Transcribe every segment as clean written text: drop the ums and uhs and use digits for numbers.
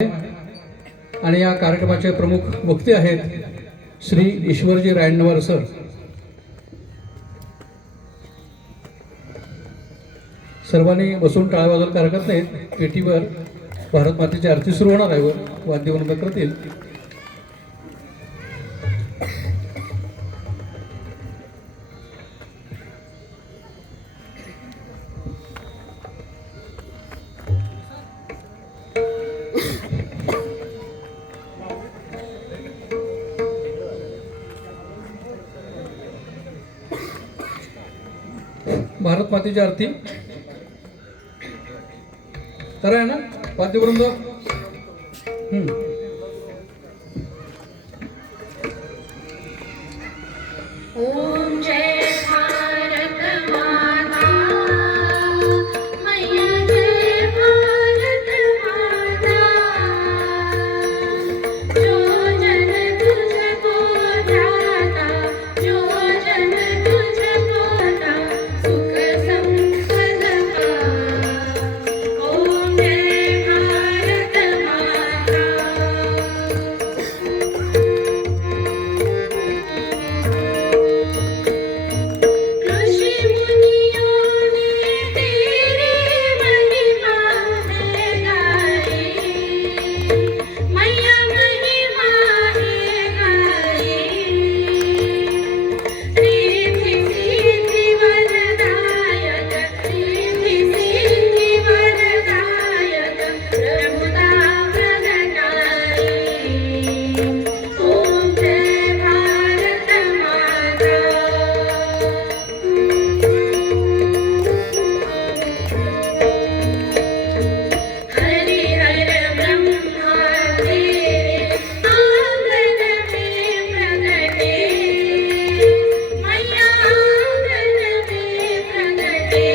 आणि या कार्यक्रमाचे प्रमुख वक्ते आहेत श्री ईश्वरजी रायण्णवर सर. सर्वांनी बसून टाळ्या वाजवायला हरकत नाही. पेटीवर भारत मातेची आरती सुरू होणार आहे व वाद्यवृंद करतील. भारत मातेची आरती करा ना वाद्यवृंद. ओम जय भारत माता मैया जय भारत माता. जो जन तुझको ध्याता जो जन तुझको ध्याता सुख संपद पाता. ओम जय भारत माता. ऋषि मुनियों ने तेरी महिमा है गाई. मैया महिमा है गाई. रिद्धि सिद्धि वरदायक रिद्धि सिद्धि वरदायक प्रभुता प्रगटाई. ओम जय भारत माता. हरि हर ब्रह्मा तेरे आंगन में प्रगटे. मैया आंगन में प्रगटे.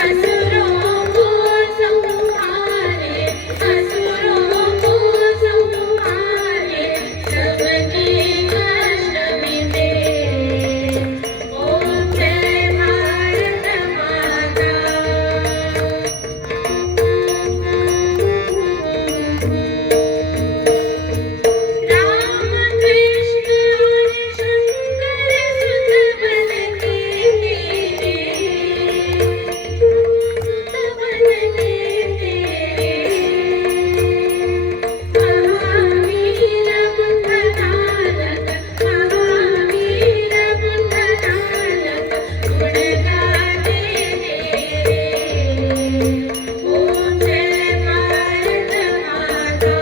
असुरों को संहारे असुरों को संहारे सबके कष्ट मिटे. ओम जय भारत माता. राम कृष्ण और शंकर सुत बन के तेरे सुत बन के तेरे. महावीर बुद्धनालक महावीर बुद्धनालक गुण गाते तेरे. ओम जय भारत माता.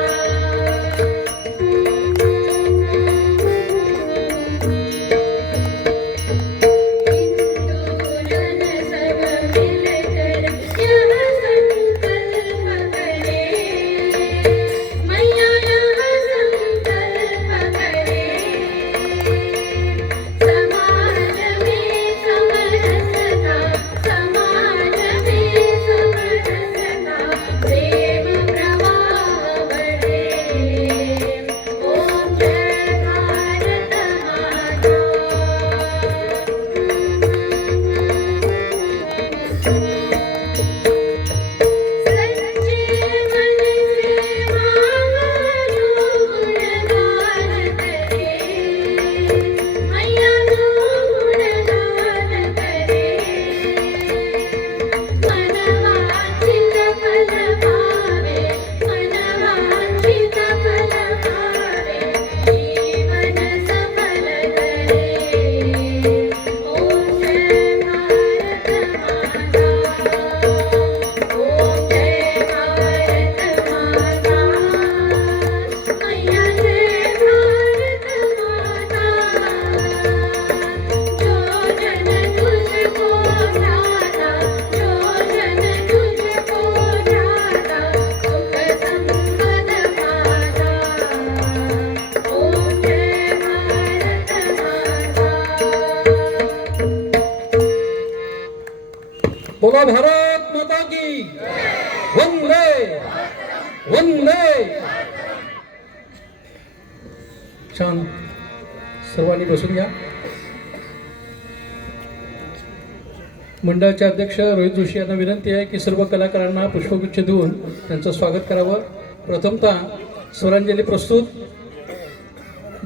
हिंदू जन सब मिलकर यह संकल्प करें. मैया यह संकल्प करें. समाज में समरसता समाज में समरसता प्रेम प्रवाह बढ़े. ओम जय भारत माता. सच्चे मन से मांगो जो गुणगान करे. मैया जो गुणगान करे. मन वांछित फल पावे मन वांछित फल पावे जीवन सफल करे. ओम जय भारत माता. ओम जय भारत माता. मैया जय भारत माता. जो जन तुझको ध्याता जो जन तुझको ध्याता सुख संपद पाता. ओम जय भारत माता. बोला भारत माता की वंदे वंदे. छान. सर्वांनी बसून घ्या. मंडळाचे अध्यक्ष रोहित जोशी यांना विनंती आहे की सर्व कलाकारांना पुष्पगुच्छ देऊन त्यांचं स्वागत करावं. प्रथमतः स्वरांजली प्रस्तुत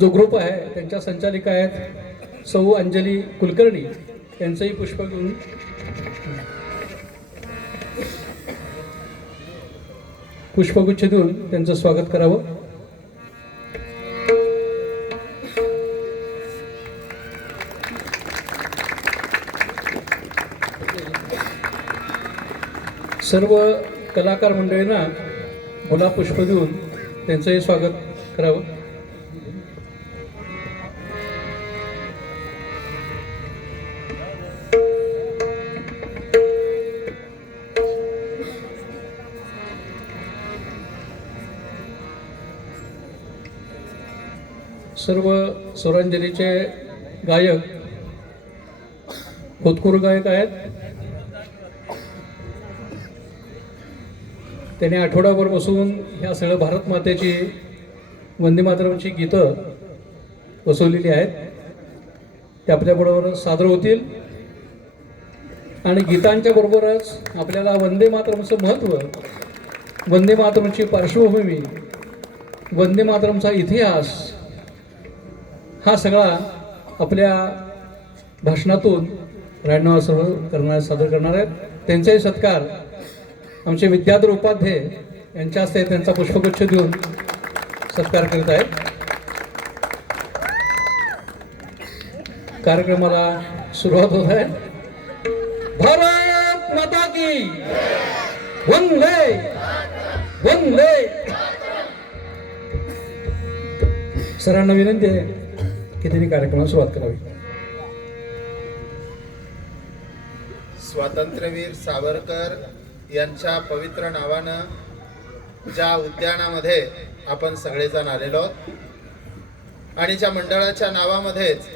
जो ग्रुप आहे त्यांच्या संचालिका आहेत सौ अंजली कुलकर्णी, यांचंही पुष्प घेऊन पुष्पगुच्छ देऊन त्यांचं स्वागत करावं. सर्व कलाकार मंडळींना गुलाब पुष्प देऊन त्यांचंही स्वागत करावं. सर्व स्वरांजलीचे गायक होतकरू गायक आहेत. त्याने आठवडाभर बसून ह्या सगळं भारत मातेची वंदे मातरमची गीतं बसवलेली आहेत. ते आपल्याबरोबर सादर होतील आणि गीतांच्या बरोबरच आपल्याला वंदे मातरमचं महत्त्व, वंदे मातरमची पार्श्वभूमी, वंदे मातरमचा इतिहास हा सगळा आपल्या भाषणातून रायण्णव सादर करणार आहेत. त्यांचाही सत्कार आमचे विद्याधर उपाध्याय यांच्या हस्ते त्यांचा पुष्पगुच्छ देऊन सत्कार करीत आहेत. कार्यक्रमाला सुरुवात होत आहे. भारत माता की वंदे वंदे. सरांना विनंती आहे की त्यांनी कार्यक्रमाला सुरुवात करावी. स्वातंत्र्यवीर सावरकर यांच्या पवित्र नावानं ज्या उद्यानामध्ये आपण सगळेजण आलेलो आहोत आणि ज्या मंडळाच्या नावामध्येच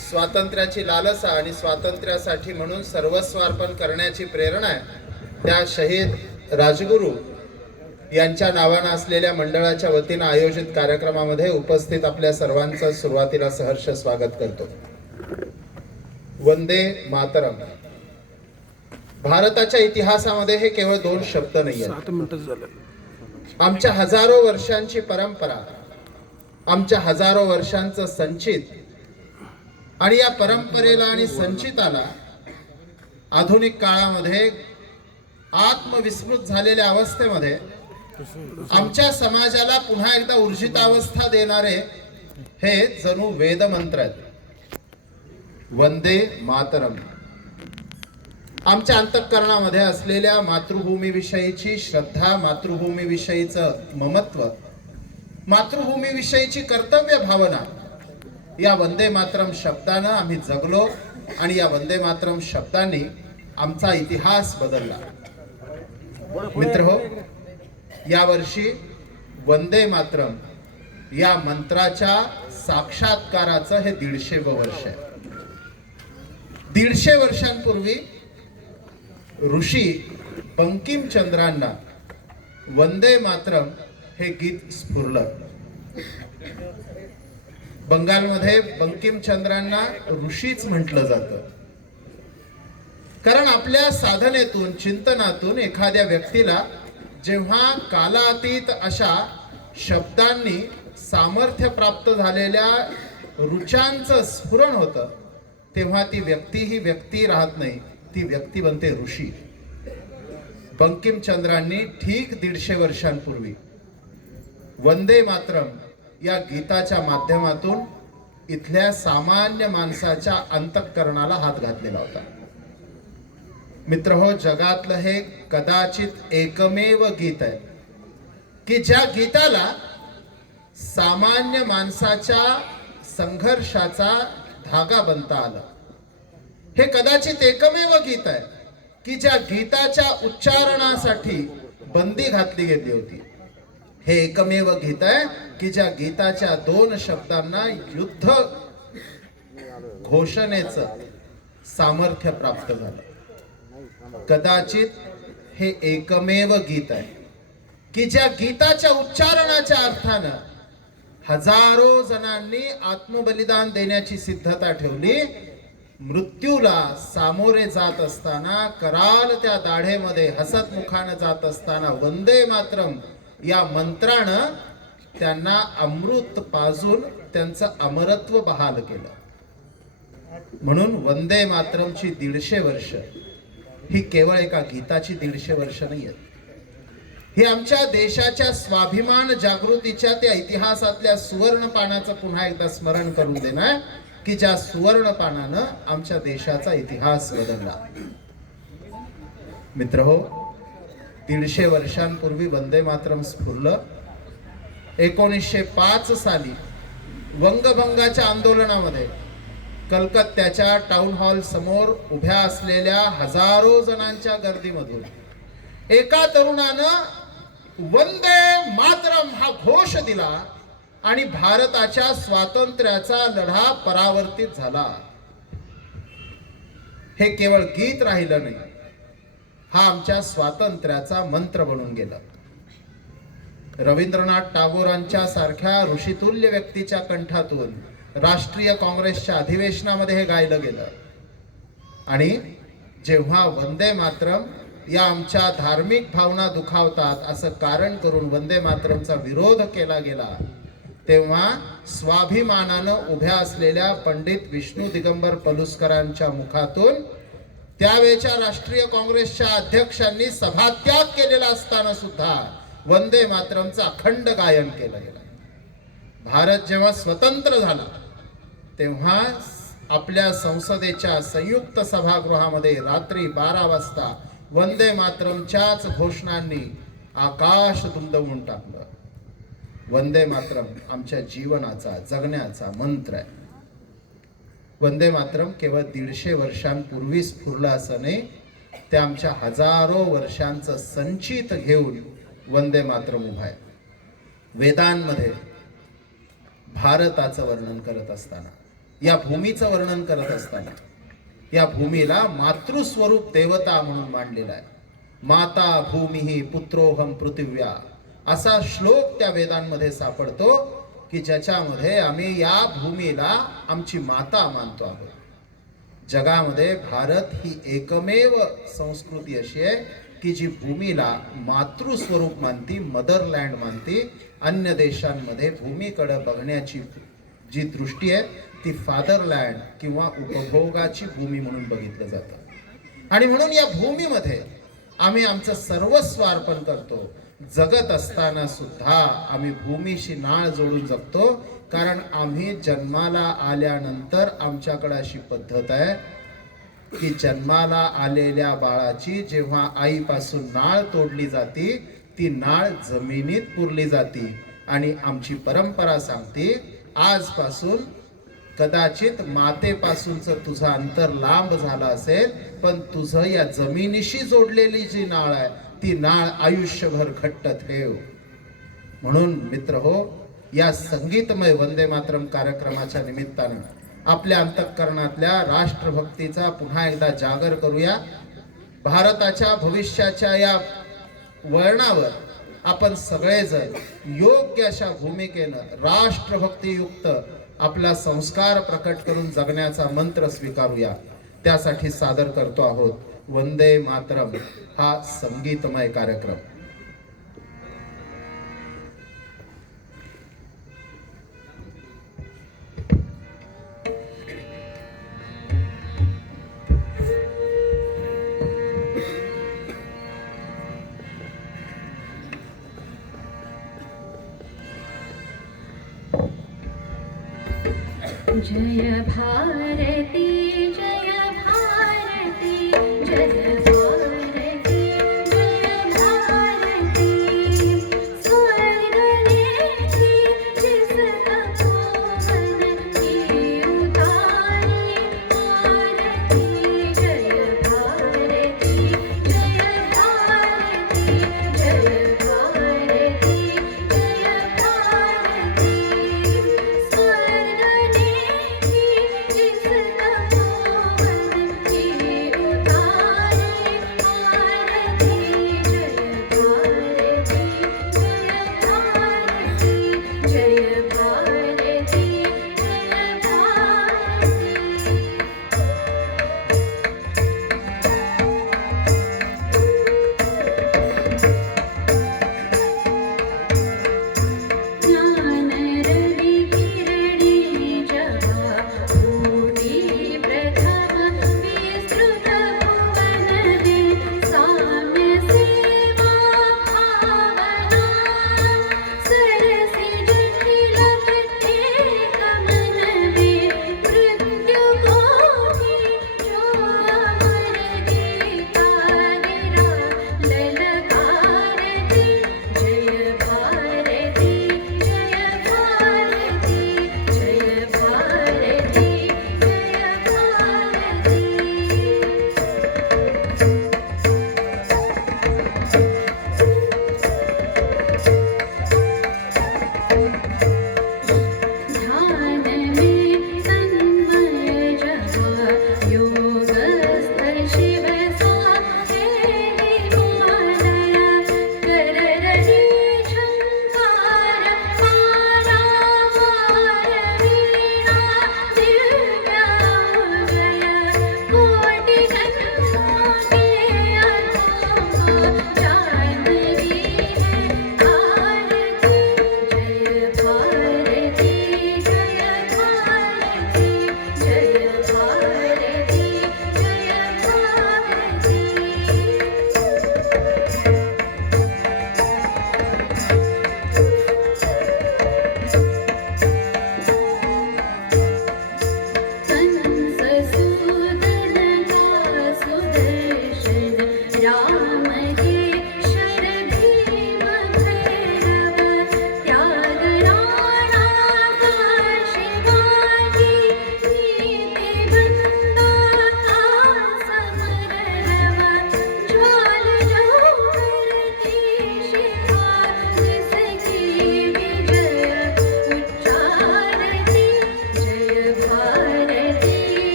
स्वातंत्र्याची लालसा आणि स्वातंत्र्यासाठी म्हणून सर्वस्व अर्पण करण्याची प्रेरणा आहे, त्या शहीद राजगुरू यांच्या नावानं असलेल्या मंडळाच्या वतीनं आयोजित कार्यक्रमामध्ये उपस्थित आपल्या सर्वांचं सुरुवातीला सहर्ष स्वागत करतो. वंदे मातरम. भारताच्या इतिहासामध्ये हे केवळ 2 शब्द नाही आहेत. आमच्या हजारो वर्षांची परंपरा, आमच्या हजारो वर्षांचं संचित आणि या परंपरेला आणि संचिताला आधुनिक काळामध्ये आत्मविस्मृत झालेल्या अवस्थेमध्ये आमच्या समाजाला पुन्हा एकदा ऊर्जितावस्था देणारे हे जणू वेदमंत्र आहेत. वंदे मातरम. आमच्या अंतःकरणामध्ये असलेल्या मातृभूमीविषयीची श्रद्धा, मातृभूमीविषयीचं ममत्व, मातृभूमीविषयीची कर्तव्य भावना या वंदे मातरम शब्दानं आम्ही जगलो आणि या वंदे मातरम शब्दांनी आमचा इतिहास बदलला. मित्रहो, यावर्षी वंदे मातरम या मंत्राच्या साक्षात्काराचं हे 150वं वर्ष आहे. 150 वर्षांपूर्वी ऋषी बंकिमचंद्रांना वंदे मातरम हे गीत स्फुरलं. बंगालमध्ये बंकिमचंद्रांना ऋषीच म्हटलं जातं, कारण आपल्या साधनेतून, चिंतनातून एखाद्या व्यक्तीला जेव्हा कालातीत अशा शब्दांनी सामर्थ्य प्राप्त झालेल्या ऋचांचं स्फुरण होतं, तेव्हा ती व्यक्ती ही व्यक्ती राहत नाही, ती व्यक्ती बनते ऋषी. बंकिमचंद्रांनी ठीक 150 वर्षांपूर्वी वंदे मातरम या गीताच्या माध्यमातून इथल्या सामान्य माणसाच्या अंतःकरणाला हात घातलेला होता. मित्रहो, जगातलं हे कदाचित एकमेव गीत आहे की ज्या गीताला सामान्य माणसाच्या संघर्षाचा धागा बनता आला. हे कदाचित एकमेव गीत आहे की ज्या गीताच्या उच्चारणासाठी बंदी घातली गेली होती. हे एकमेव गीत आहे की ज्या गीताच्या 2 शब्दांना युद्ध घोषणेचं सामर्थ्य प्राप्त झालं. कदाचित हे एकमेव गीत आहे की ज्या गीताच्या उच्चारणाच्या अर्थानं हजारो जणांनी आत्मबलिदान देण्याची सिद्धता ठेवली मृत्यूला सामोरे जात असताना, कराल त्या दाढेमध्ये हसत मुखानं जात असताना वंदे मातरम या मंत्रानं त्यांना अमृत पाजून त्यांचं अमरत्व बहाल केलं. म्हणून वंदे मातरमची 150 वर्ष ही केवळ एका गीताची 150 वर्ष नाही आहेत. ही आमच्या देशाच्या स्वाभिमान जागृतीच्या त्या इतिहासातल्या सुवर्ण पानाचं पुन्हा एकदा स्मरण करून देणार की ज्या सुवर्ण पानानं आमच्या देशाचा इतिहास बदलला. मित्रहो, 150 वर्षांपूर्वी वंदे मातरम स्फुरलं. 1905 साली वंगभंगाच्या आंदोलनामध्ये कलकत्त्याच्या टाउन हॉल समोर उभ्या असलेल्या हजारो जणांच्या गर्दीमधून एका तरुणानं वंदे मातरम हा घोष दिला आणि भारताच्या स्वातंत्र्याचा लढा परावर्तित झाला. हे केवळ गीत राहिलं नाही, हा आमच्या स्वातंत्र्याचा मंत्र बनून गेला. रवींद्रनाथ टागोरांच्या सारख्या ऋषितुल्य व्यक्तीच्या कंठातून राष्ट्रीय काँग्रेसच्या अधिवेशनामध्ये हे गायलं गेलं. आणि जेव्हा वंदे मातरम या आमच्या धार्मिक भावना दुखावतात असं कारण करून वंदे मातरमचा विरोध केला गेला, तेव्हा स्वाभिमानानं उभ्या असलेल्या पंडित विष्णू दिगंबर पलुसकरांच्या मुखातून त्यावेळच्या राष्ट्रीय काँग्रेसच्या अध्यक्षांनी सभात्याग केलेला असताना सुद्धा वंदे मातरमचं अखंड गायन केलं गेलं. भारत जेव्हा स्वतंत्र झाला तेव्हा आपल्या संसदेच्या संयुक्त सभागृहामध्ये रात्री 12 वाजता वंदे मातरमच्याच घोषणांनी आकाश दुमदवून टाकलं. वंदे मातरम आमच्या जीवनाचा, जगण्याचा मंत्र आहे. वंदे मातरम केवळ 150 वर्षांपूर्वी स्फुरलं असं नाही, ते आमच्या हजारो वर्षांचं संचित घेऊन वंदे मातरम उभा आहे. वेदांमध्ये भारताचं वर्णन करत असताना, या भूमीचं वर्णन करत असताना, या भूमीला मातृस्वरूप देवता म्हणून मांडलेला आहे. माता भूमी पुत्रोहम पृथिव्या असा श्लोक त्या वेदांमध्ये सापडतो की ज्याच्यामध्ये आम्ही या भूमीला आमची माता मानतो आहोत. जगामध्ये भारत ही एकमेव संस्कृती अशी आहे की जी भूमीला मातृस्वरूप मानती, मदरलँड मानती. अन्य देशांमध्ये भूमीकडे बघण्याची जी दृष्टी आहे ती फादरलँड किंवा उपभोगाची भूमी म्हणून बघितलं जातं. आणि म्हणून या भूमीमध्ये आम्ही आमचं सर्वस्व अर्पण करतो. जगत असताना सुद्धा आम्ही भूमीशी नाळ जोडून जगतो, कारण आम्ही जन्माला आल्यानंतर आमच्याकडे अशी पद्धत आहे की जन्माला आलेल्या बाळाची जेव्हा आईपासून नाळ तोडली जाती ती नाळ जमिनीत पुरली जाती. आणि आमची परंपरा सांगते आजपासून कदाचित मातेपासूनचं तुझं अंतर लांब झालं असेल, पण तुझं या जमिनीशी जोडलेली जी नाळ आहे ती नाळ आयुष्यभर घट्ट ठेव. म्हणून मित्र हो, या संगीतमय वंदे मातरम कार्यक्रमाच्या निमित्तानं आपल्या अंतःकरणातल्या राष्ट्रभक्तीचा पुन्हा एकदा जागर करूया. भारताच्या भविष्याच्या या वळणावर आपण सगळेजण योग्य अशा भूमिकेनं राष्ट्रभक्तीयुक्त आपला संस्कार प्रकट करून जगण्याचा मंत्र स्वीकारूया. त्यासाठी सादर करतो आहोत वंदे मातरम हा संगीतमय कार्यक्रम. जय भारती जय भारती जय भारती जय भारती स्वर्ग देखी जिस तपोवन की उतारी आरती. जय भारती जय भारती जय भारती जय भारती स्वर्ग देखी जिस तपोवन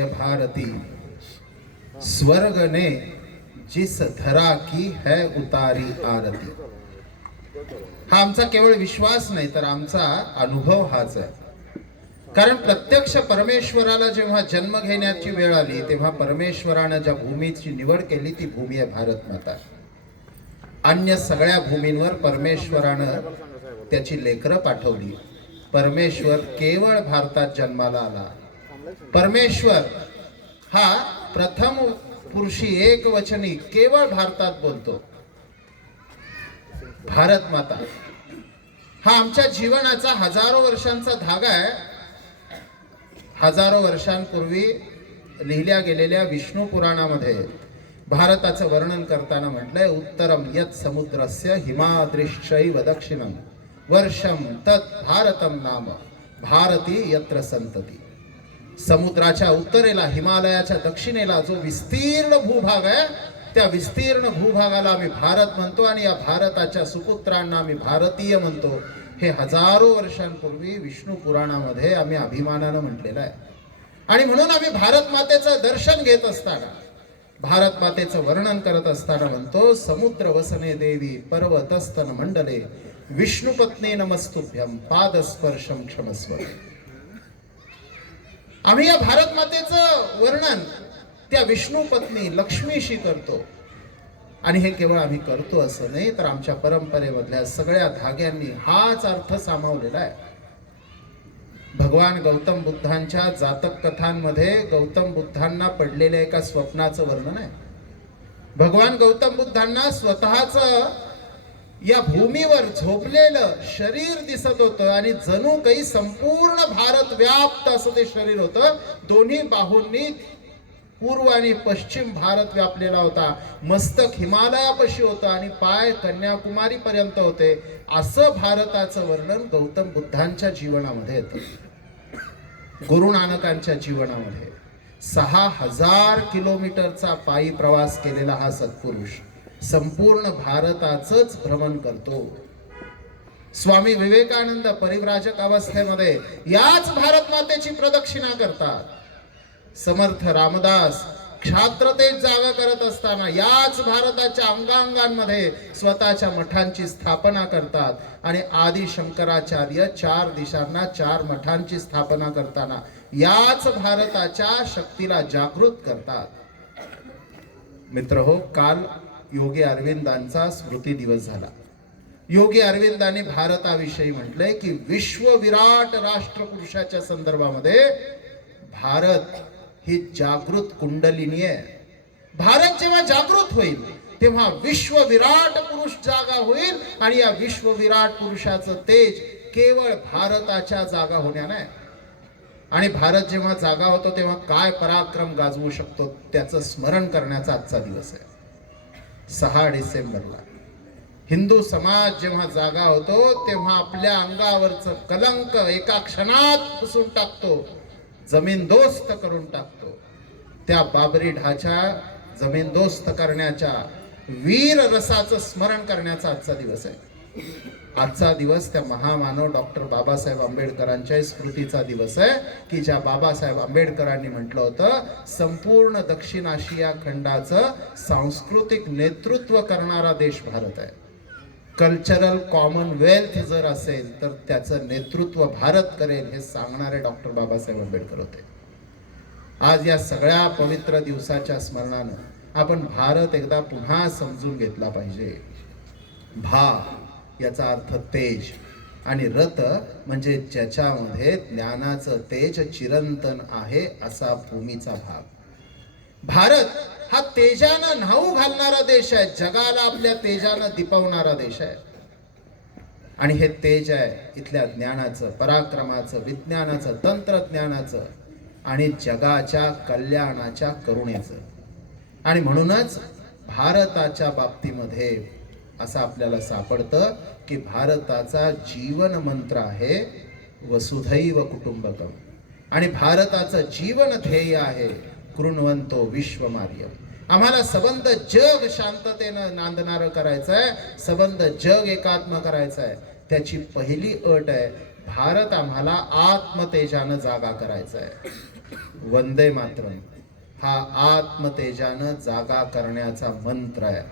जय भारती, स्वर्ग ने जिस धरा की है उतारी आरती. हा आमचा केवळ विश्वास नाही तर आमचा अनुभव हाच आहे. कारण प्रत्यक्ष परमेश्वराला जेव्हा जन्म घेण्याची वेळ आली तेव्हा परमेश्वरानं ज्या भूमीची निवड केली ती भूमी आहे भारत माता. अन्य सगळ्या भूमींवर परमेश्वरानं त्याची लेकरं पाठवली. परमेश्वर केवळ भारतात जन्माला आला. परमेश्वर हा प्रथम पुरुषी एकवचनी केवळ भारतात बोलतो. भारत माता हा आमच्या जीवनाचा हजारो वर्षांचा धागा आहे. हजारो वर्षांपूर्वी लिहिल्या गेलेल्या विष्णू पुराणामध्ये भारताचं वर्णन करताना म्हटलंय, उत्तरम यत समुद्रस्य हिमाद्रिश्चैव दक्षिणम वर्षम तत् भारतम नाम भारती यत्र संतती. समुद्राच्या उत्तरेला हिमालयाच्या दक्षिणेला जो विस्तीर्ण भूभाग आहे त्या विस्तीर्ण भूभागाला आम्ही भारत म्हणतो आणि या भारताच्या सुपुत्रांना आम्ही भारतीय म्हणतो. हे हजारो वर्षांपूर्वी विष्णू पुराणामध्ये आम्ही अभिमानानं म्हटलेलं आहे. आणि म्हणून आम्ही भारत मातेचं दर्शन घेत असताना, भारत मातेचं वर्णन करत असताना म्हणतो, समुद्र वसने देवी पर्वतस्तन मंडले विष्णुपत्नी नमस्तुभ्यम पादस्पर्शम क्षमस्व. आम्ही या भारत मातेचं वर्णन त्या विष्णू पत्नी लक्ष्मीशी करतो. आणि हे केवळ आम्ही करतो असं नाही तर आमच्या परंपरेमधल्या सगळ्या धाग्यांनी हाच अर्थ सामावलेला आहे. भगवान गौतम बुद्धांच्या जातक कथांमध्ये गौतम बुद्धांना पडलेल्या एका स्वप्नाचं वर्णन आहे. भगवान गौतम बुद्धांना स्वतःच या भूमीवर झोपलेलं शरीर दिसत होतं आणि जणू काही संपूर्ण भारत व्याप्त असं ते शरीर होतं. दोन्ही बाहूंनी पूर्व आणि पश्चिम भारत व्यापलेला होता. मस्तक हिमालयापाशी होतं आणि पाय कन्याकुमारी पर्यंत होते. असं भारताचं वर्णन गौतम बुद्धांच्या जीवनामध्ये येतं. गुरु नानकांच्या जीवनामध्ये 6000 किलोमीटरचा पायी प्रवास केलेला हा सत्पुरुष संपूर्ण भारताचंच भ्रमण करतो. स्वामी विवेकानंद परिव्राजक अवस्थेमध्ये याच भारत मातेची प्रदक्षिणा करतात. समर्थ रामदास क्षात्रतेत जागा करत असताना याच भारताच्या अंगांगांमध्ये स्वतःच्या मठांची स्थापना करतात. आणि आदि शंकराचार्य 4 दिशांना 4 मठांची स्थापना करताना याच भारताच्या शक्तीला जागृत करतात. मित्रहो, काल योगी अरविंदांचा स्मृती दिवस झाला. योगी अरविंदांनी भारताविषयी म्हटलंय की विश्व विराट राष्ट्रपुरुषाच्या संदर्भामध्ये भारत ही जागृत कुंडलिनी आहे. भारत जेव्हा जागृत होईल तेव्हा विश्व विराट पुरुष जागा होईल आणि या विश्व विराट पुरुषाचं तेज केवळ भारताच्या जागा होण्याने. आणि भारत जेव्हा जागा होतो तेव्हा काय पराक्रम गाजवू शकतो त्याचं स्मरण करण्याचा आजचा दिवस आहे. 6 डिसेंबरला हिंदू समाज जेव्हा जागा होतो तेव्हा आपल्या अंगावरचं कलंक एका क्षणात पुसून टाकतो, जमीनदोस्त करून टाकतो. त्या बाबरी ढाचा जमीनदोस्त करण्याच्या वीर रसाचं स्मरण करण्याचा आजचा दिवस आहे. आजचा दिवस त्या महामानव डॉक्टर बाबासाहेब आंबेडकरांच्या स्मृतीचा दिवस आहे की ज्या बाबासाहेब आंबेडकरांनी म्हटलं होतं, संपूर्ण दक्षिण आशिया खंडाचं सांस्कृतिक नेतृत्व करणारा देश भारत आहे. कल्चरल कॉमनवेल्थ जर असेल तर त्याचं नेतृत्व भारत करेल हे सांगणारे डॉक्टर बाबासाहेब आंबेडकर होते. आज या सगळ्या पवित्र दिवसाच्या स्मरणानं आपण भारत एकदा पुन्हा समजून घेतला पाहिजे. भा याचा अर्थ तेज आणि रत म्हणजे ज्याच्यामध्ये ज्ञानाचं तेज चिरंतन आहे असा भूमीचा भाग. भारत हा तेजानं न्हाऊ घालणारा देश आहे, जगाला आपल्या तेजानं दिपवणारा देश आहे. आणि हे तेज आहे इथल्या ज्ञानाचं, पराक्रमाचं, विज्ञानाचं, तंत्रज्ञानाचं आणि जगाच्या कल्याणाच्या करुणेचं. आणि म्हणूनच भारताच्या बाबतीमध्ये असं आपल्याला सापडतं की भारताचा जीवन मंत्र आहे वसुधैव कुटुंबकम आणि भारताचं जीवन ध्येय आहे कृण्वन्तो विश्वमार्यम. आम्हाला सबंध जग शांततेनं नांदणारं करायचं आहे, सबंध जग एकात्म करायचं आहे. त्याची पहिली अट आहे भारत आम्हाला आत्मतेजानं जागा करायचा आहे. वंदे मातरम हा आत्मतेजानं जागा करण्याचा मंत्र आहे.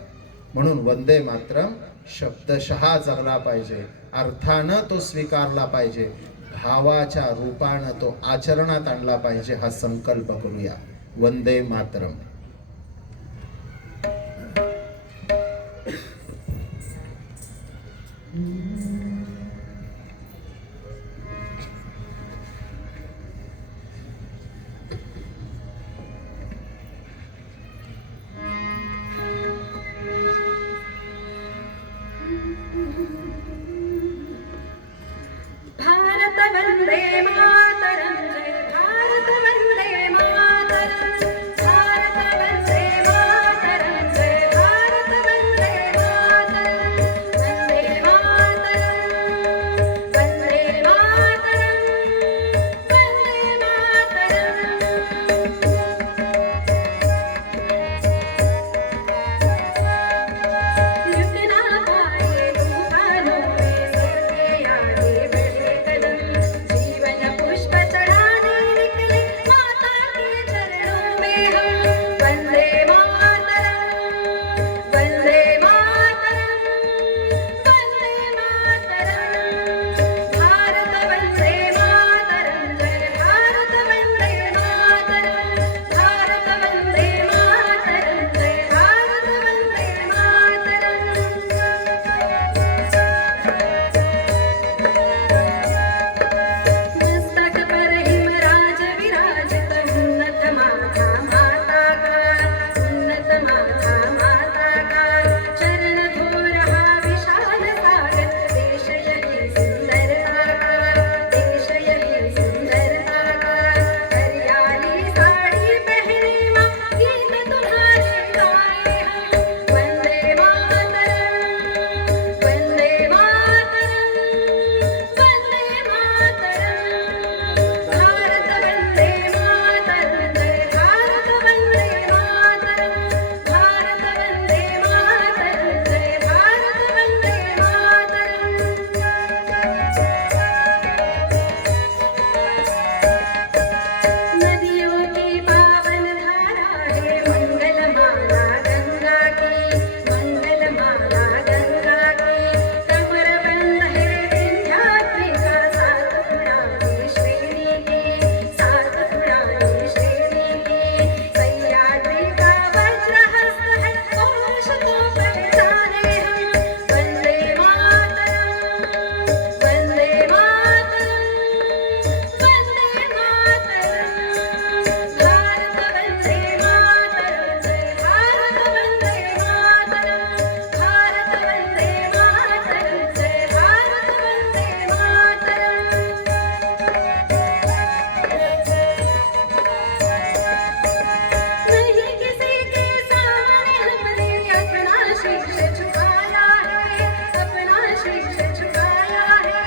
म्हणून वंदे मातरम शब्दशः जगला पाहिजे, अर्थानं तो स्वीकारला पाहिजे, भावाच्या रूपानं तो आचरणात आणला पाहिजे. हा संकल्प करूया. वंदे मातरम. भारत वंदे मातरम, जय भारत वंदे मातरम, भारत वंदे मातरम, जय भारत वंदे मातरम, वंदे मातरम, वंदे मातरम, वंदे मातरम. रुकना पाए तूफानों में सबके आगे बढ़े कदम, जीवन पुष्प चढ़ाने निकले माता के चरणों में हम. वंदे मातरम, वंदे मातरम, वंदे मातरम. भारत वंदे मातरम, जय भारत वंदे मातरम, भारत वंदे मातरम, जय भारत वंदे मातरम. मस्तक पर हिमराज विराजित, उन्नत माथा माता का, उन्नत माथा माता का. चरण धो रहा विशाल सागर, देश यही सुंदरता का, देश यही सुंदरता का. हरियाली साड़ी पहने माँ, गीत तुम्हारे गाए हम. वंदे मातरम, वंदे मातरम, वंदे मातरम. भारत वंदे मातरम, जय भारत वंदे मातरम, भारत वंदे मातरम, जय भारत वंदे मातरम. नदियों की पावन धारा है मंगल माला गंगा की, मंगल माला गंगा की. कमर बंद है विंध्याद्रि का, सात पुरानी श्रेणी की, सात पुरानी श्रेणी की. सह्याद्रि का वज्रहस्त है, घोष तो पहचाने हम. वंदे मातरम, वंदे मातरम, वंदे मातरम. भारत वंदे मातरम, जय भारत वंदे मातरम, भारत वंदे मातरम, जय भारत वंदे मातरम. नहीं किसी के सामने हमने अपना शीश झुकाया है, अपना शीश झुकाया है.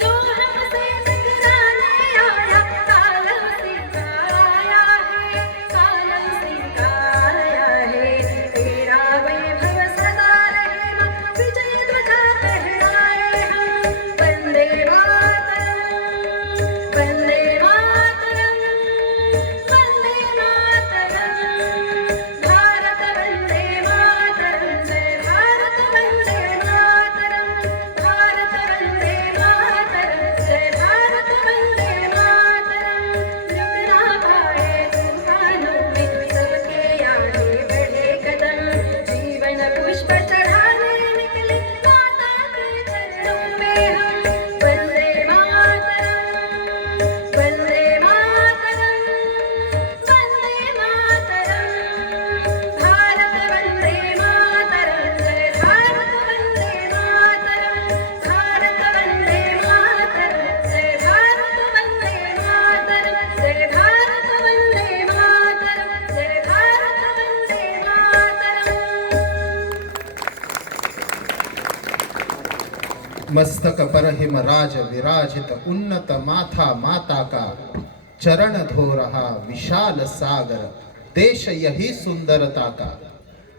जो हमसे टकराने आया, कालम सीधा आया है, कालम सीधा आया है. तेरा वैभव सदा रहे माँ, विजय ध्वजा फहराए हम. वंदे मातरम, वंदे मातरम, वंदे मातरम. भारत वंदे मातरम, जय भारत वंदे मातरम, भारत वंदे मातरम, जय भारत वंदे मातरम. रुकना पाए तूफानों में सबके आगे बढ़े कदम, जीवन पुष्प चढ़ाने निकले माता के चरणों में हम. वंदे मातरम, वंदे मातरम, वंदे मातरम. भारत वंदे मातरम, जय भारत वंदे मातरम, भारत वंदे मातरम, जय भारत वंदे मातरम, जय भारत वंदे मातरम, जय भारत वंदे मातरम. मस्तक पर हिमराज विराजित, उन्नत माथा माता का. चरण धो रहा विशाल सागर, देश यही सुंदरता का.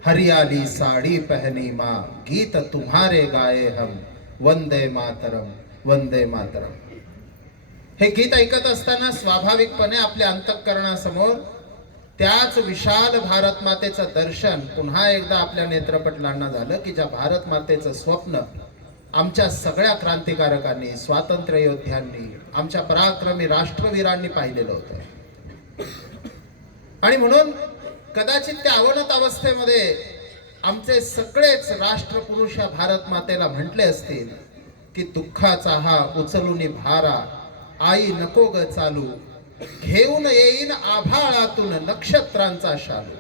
हरियाली साड़ी पहनी माँ, गीत तुम्हारे गाए हम. वंदे मातरम, वंदे मातरम. हे गीत ऐकत असताना स्वाभाविकपणे आपल्या अंतःकरणासमोर त्याच विशाल भारत मातेचं दर्शन पुन्हा एकदा आपल्या नेत्रपटलांना झालं की ज्या भारत मातेचं स्वप्न आमच्या सगळ्या क्रांतिकारकांनी, स्वातंत्र्य योद्ध्यांनी, आमच्या पराक्रमी राष्ट्रवीरांनी पाहिलेलं होतं. आणि म्हणून कदाचित त्या अवनत अवस्थेमध्ये आमचे सगळेच राष्ट्रपुरुष या भारत मातेला म्हटले असतील की दुःखाचा हा उचलूनी भारा आई नको ग चालू, घेऊन येईन आभाळातून नक्षत्रांचा शालू.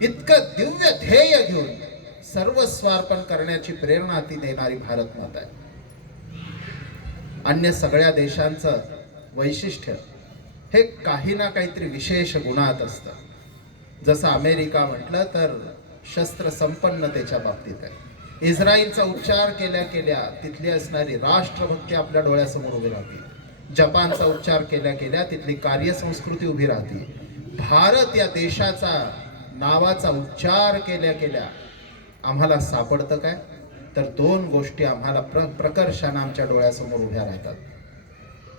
इतकं दिव्य ध्येय घेऊन सर्वस्वार्पण करण्याची प्रेरणा ती देणारी भारत माता आहे. अन्य सगळ्या देशांचं वैशिष्ट्य हे काही ना काहीतरी विशेष गुणात असतं. जसं अमेरिका म्हटलं तर शस्त्र संपन्नतेच्या बाबतीत आहे. इस्रायलचा उच्चार केल्या केल्या तिथली असणारी राष्ट्रभक्ती आपल्या डोळ्यासमोर उभी राहते. जपानचा उच्चार केल्या केल्या तिथली कार्यसंस्कृती उभी राहते. भारत या देशाचा नावाचा उच्चार केल्या केल्या आम्हाला सापडतं काय, तर दोन गोष्टी आम्हाला प्रकर्षाने आमच्या डोळ्यासमोर उभ्या राहतात.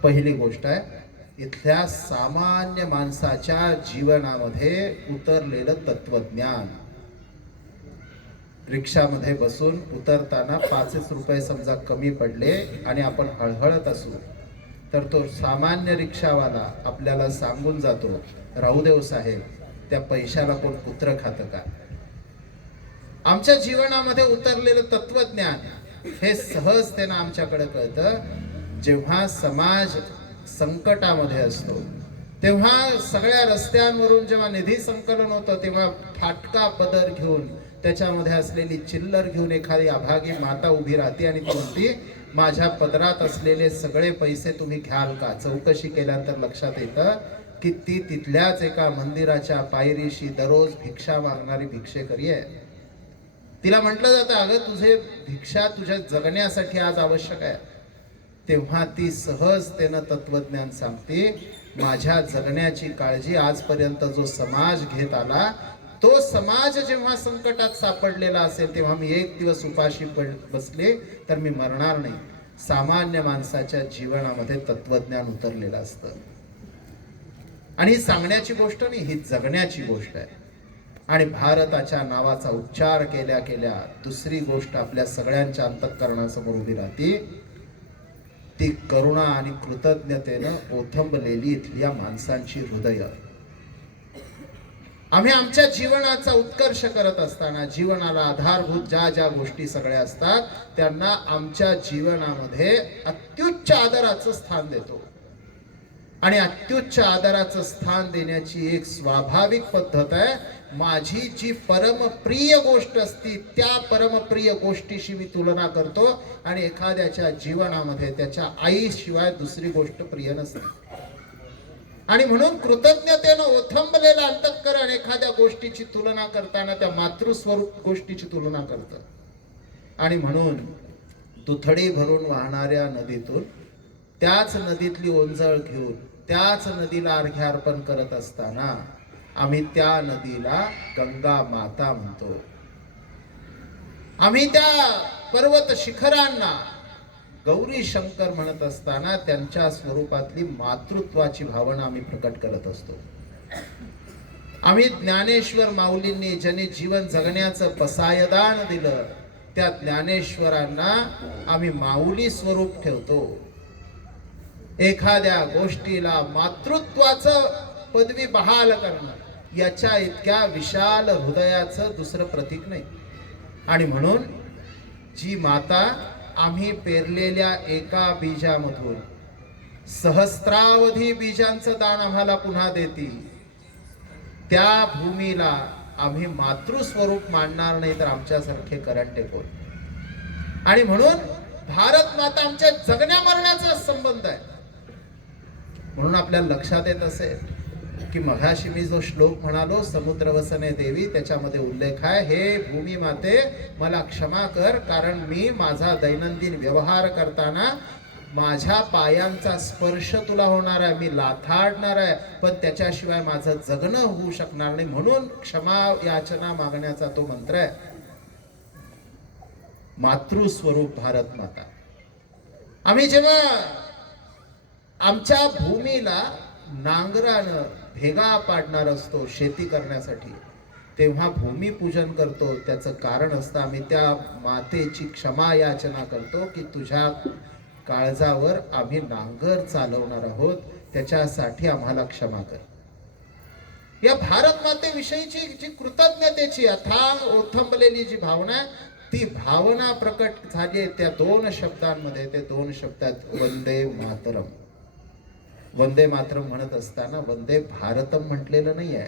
पहिली गोष्ट आहे इथल्या सामान्य माणसाच्या जीवनामध्ये उतरलेलं तत्वज्ञान. रिक्षामध्ये बसून उतरताना 5 रुपये समजा कमी पडले आणि आपण हळहळत असू तर तो सामान्य रिक्षावाला आपल्याला सांगून जातो, राहू देव साहेब, त्या पैशाला कोण कुत्र खातं का. आमच्या जीवनामध्ये उतरलेलं तत्वज्ञान हे सहजतेनं आमच्याकडे कळतं जेव्हा समाज संकटामध्ये असतो. तेव्हा सगळ्या रस्त्यांवरून जेव्हा निधी संकलन होतं तेव्हा फाटका पदर घेऊन त्याच्यामध्ये असलेली चिल्लर घेऊन एखादी अभागी माता उभी राहते आणि ती माझ्या पदरात असलेले सगळे पैसे तुम्ही घ्याल का. चौकशी केल्यानंतर लक्षात येतं की ती तिथल्याच एका मंदिराच्या पायरीशी दररोज भिक्षा मागणारी भिक्षेकरी आहे. तिला म्हटलं जातं अगं तुझे भिक्षा तुझ्या जगण्यासाठी आज आवश्यक आहे. तेव्हा ती सहजतेनं तत्वज्ञान सांगते, माझ्या जगण्याची काळजी आजपर्यंत जो समाज घेत आला तो समाज जेव्हा संकटात सापडलेला असेल तेव्हा मी एक दिवस उपाशी बसले तर मी मरणार नाही. सामान्य माणसाच्या जीवनामध्ये तत्वज्ञान उतरलेलं असतं. आणि ही सांगण्याची गोष्ट नाही, ही जगण्याची गोष्ट आहे. आणि भारताच्या नावाचा उच्चार केल्या केल्या दुसरी गोष्ट आपल्या सगळ्यांच्या अंतःकरणासमोर उभी राहते, ती करुणा आणि कृतज्ञतेनं ओथंबलेली इथल्या माणसांची हृदय. आम्ही आमच्या जीवनाचा उत्कर्ष करत असताना जीवनाला आधारभूत ज्या ज्या गोष्टी सगळ्या असतात त्यांना आमच्या जीवनामध्ये अत्युच्च आदराचं स्थान देतो. आणि अत्युच्च आदराचं स्थान देण्याची एक स्वाभाविक पद्धत आहे. माझी जी परमप्रिय गोष्ट असती त्या परमप्रिय गोष्टीशी मी तुलना करतो आणि एखाद्याच्या जीवनामध्ये त्याच्या आईशिवाय दुसरी गोष्ट प्रिय नसते. आणि म्हणून कृतज्ञतेनं ओथंबलेलं अंतःकरण एखाद्या गोष्टीची तुलना करताना त्या मातृस्वरूप गोष्टीची तुलना करतं. आणि म्हणून दुथडी भरून वाहणाऱ्या नदीतून त्याच नदीतली ओंजळ घेऊन त्याच नदीला अर्घ्यार्पण करत असताना आम्ही त्या नदीला गंगा माता म्हणतो. आम्ही त्या पर्वत शिखरांना गौरी शंकर म्हणत असताना त्यांच्या स्वरूपातली मातृत्वाची भावना आम्ही प्रकट करत असतो. आम्ही ज्ञानेश्वर माऊलींनी ज्यांनी जीवन जगण्याचं पसायदान दिलं त्या ज्ञानेश्वरांना आम्ही माऊली स्वरूप ठेवतो. एखाद्या गोष्टीला मातृत्वाचं पदवी बहाल करणं याच्या इतक्या विशाल हृदयाचं दुसरं प्रतीक नाही. आणि म्हणून जी माता आम्ही पेरलेल्या एका बीजामधून सहस्रावधी बीजांचं दान आम्हाला पुन्हा देती, त्या भूमीला आम्ही मातृस्वरूप मानणार नाही तर आमच्यासारखे करंटे कोण. आणि म्हणून भारत माता आमच्या जगण्या मरण्याचा संबंध आहे. म्हणून आपल्याला लक्षात येत असेल की मघाशी मी जो श्लोक म्हणालो समुद्रवसने देवी त्याच्यामध्ये उल्लेख आहे, हे भूमी माते मला क्षमा कर, कारण मी माझा दैनंदिन व्यवहार करताना माझ्या पायांचा स्पर्श तुला होणार आहे, मी लाथाडणार आहे, पण त्याच्याशिवाय माझं जगणं होऊ शकणार नाही. म्हणून क्षमा याचना मागण्याचा तो मंत्र आहे. मातृस्वरूप भारत माता. आम्ही जेव्हा आमच्या भूमीला नांगरानं भेगा पाडणार असतो शेती करण्यासाठी, तेव्हा भूमिपूजन करतो. त्याचं कारण असतं आम्ही त्या मातेची क्षमा याचना करतो की तुझ्या काळजावर आम्ही नांगर चालवणार आहोत, त्याच्यासाठी आम्हाला क्षमा कर. या भारत मातेविषयीची जी कृतज्ञतेची अथांग ओथंबलेली जी भावना आहे, ती भावना प्रकट झाली आहे त्या दोन शब्दांमध्ये. ते दोन शब्दात वंदे मातरम. वंदे मातरम म्हणत असताना वंदे भारतम म्हटलेलं नाही आहे,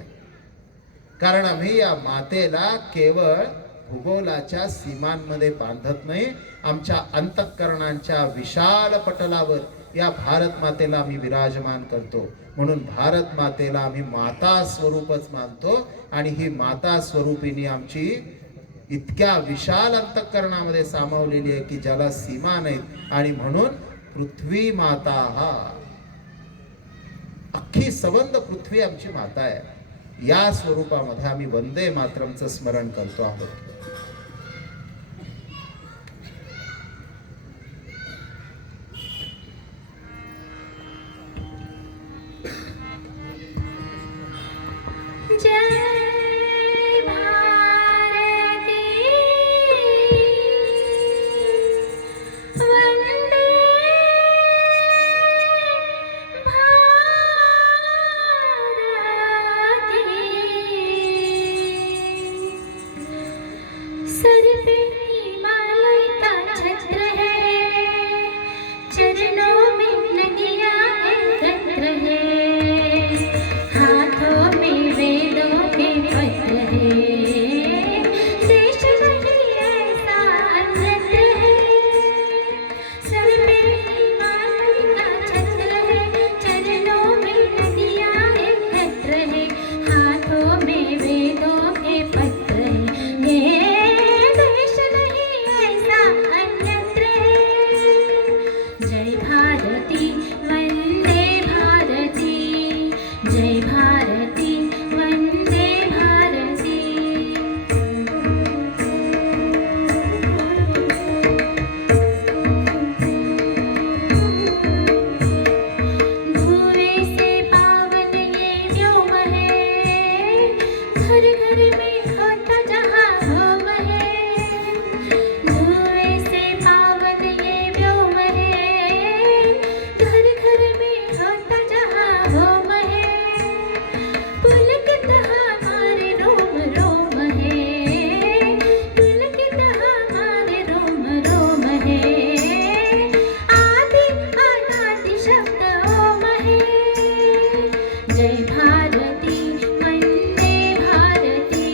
कारण आम्ही या मातेला केवळ भूगोलाच्या सीमांमध्ये बांधत नाही, आमच्या अंतःकरणांच्या विशाल पटलावर या भारत मातेला आम्ही विराजमान करतो. म्हणून भारत मातेला आम्ही माता स्वरूपच मानतो आणि ही माता स्वरूपिणी आमची इतक्या विशाल अंतःकरणामध्ये सामावलेली आहे की ज्याला सीमा नाहीत. आणि म्हणून पृथ्वी माता, हा अख्खी संबंध पृथ्वी आमची माता आहे. या स्वरूपामध्ये आम्ही वंदे मातरमचं स्मरण करतो आहोत. जय भारती वंदे भारती. सर पे हिमालय का छत्र है, चरणों में नदियां एकत्र है, हाथों में वेदों के पत्र है, देश नहीं ऐसा अन्यत्र है. सर पे हिमालय का छत्र है, चरणों में नदियां एकत्र है, हाथों में वेदों के पत्र है, देश नहीं ऐसा अन्यत्र है. जय भारती वंदे भारती, जय भारती वंदे भारती. धुएं से पावन ये व्योम है, घर घर में होता जहाँ होम है. धुएं से पावन ये व्योम है, घर घर में होता जहाँ होम है. पुलकित हमारे रोम रोम है, पुलकित हमारे रोम रोम है. आदि अनादि शब्द ओम है. जय भारती वंदे भारती,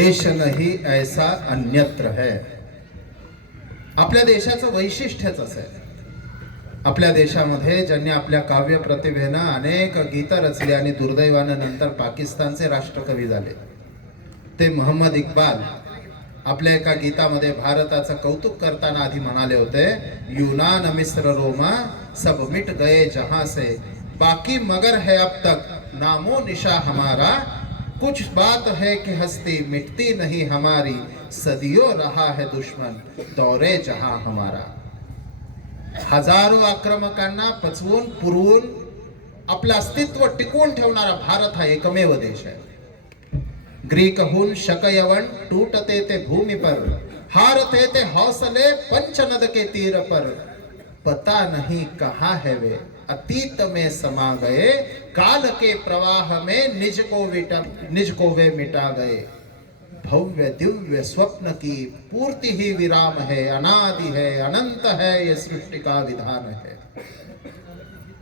देश नहीं ऐसा अन्यत्र है. आपल्या देशाचं वैशिष्ट्यच असं आहे. आपल्या देशामध्ये ज्यांनी आपल्या काव्य प्रतिभेनं अनेक गीतं रचली आणि दुर्दैवानं नंतर पाकिस्तानचे राष्ट्रकवी झाले ते मोहम्मद इक्बाल आपल्या एका गीतामध्ये भारताचं कौतुक करताना आधी म्हणाले होते, यूनान मिस्र रोमा सब मिट गए जहां से, बाकी मगर है अब तक नामो निशा हमारा, कुछ बात है कि हस्ती मिटती नहीं हमारी, सदियों रहा है दुश्मन दौरे जहां हमारा. हजारो आक्रमकांना पचवून पुरवून आपलं अस्तित्व टिकवून ठेवणारा भारत हा एकमेव देश आहे. ग्रीकहून शकयवन टूटते ते भूमि पर, हारते ते हौसले पंचनद के तीर पर, पता नहीं कहाँ है वे अतीत में समा गए, काल के प्रवाह में निज को वे मिटा गए. भव्य दिव्य स्वप्न की पूर्ति ही विराम है, अनादि है अनंत है ये सृष्टि का विधान है.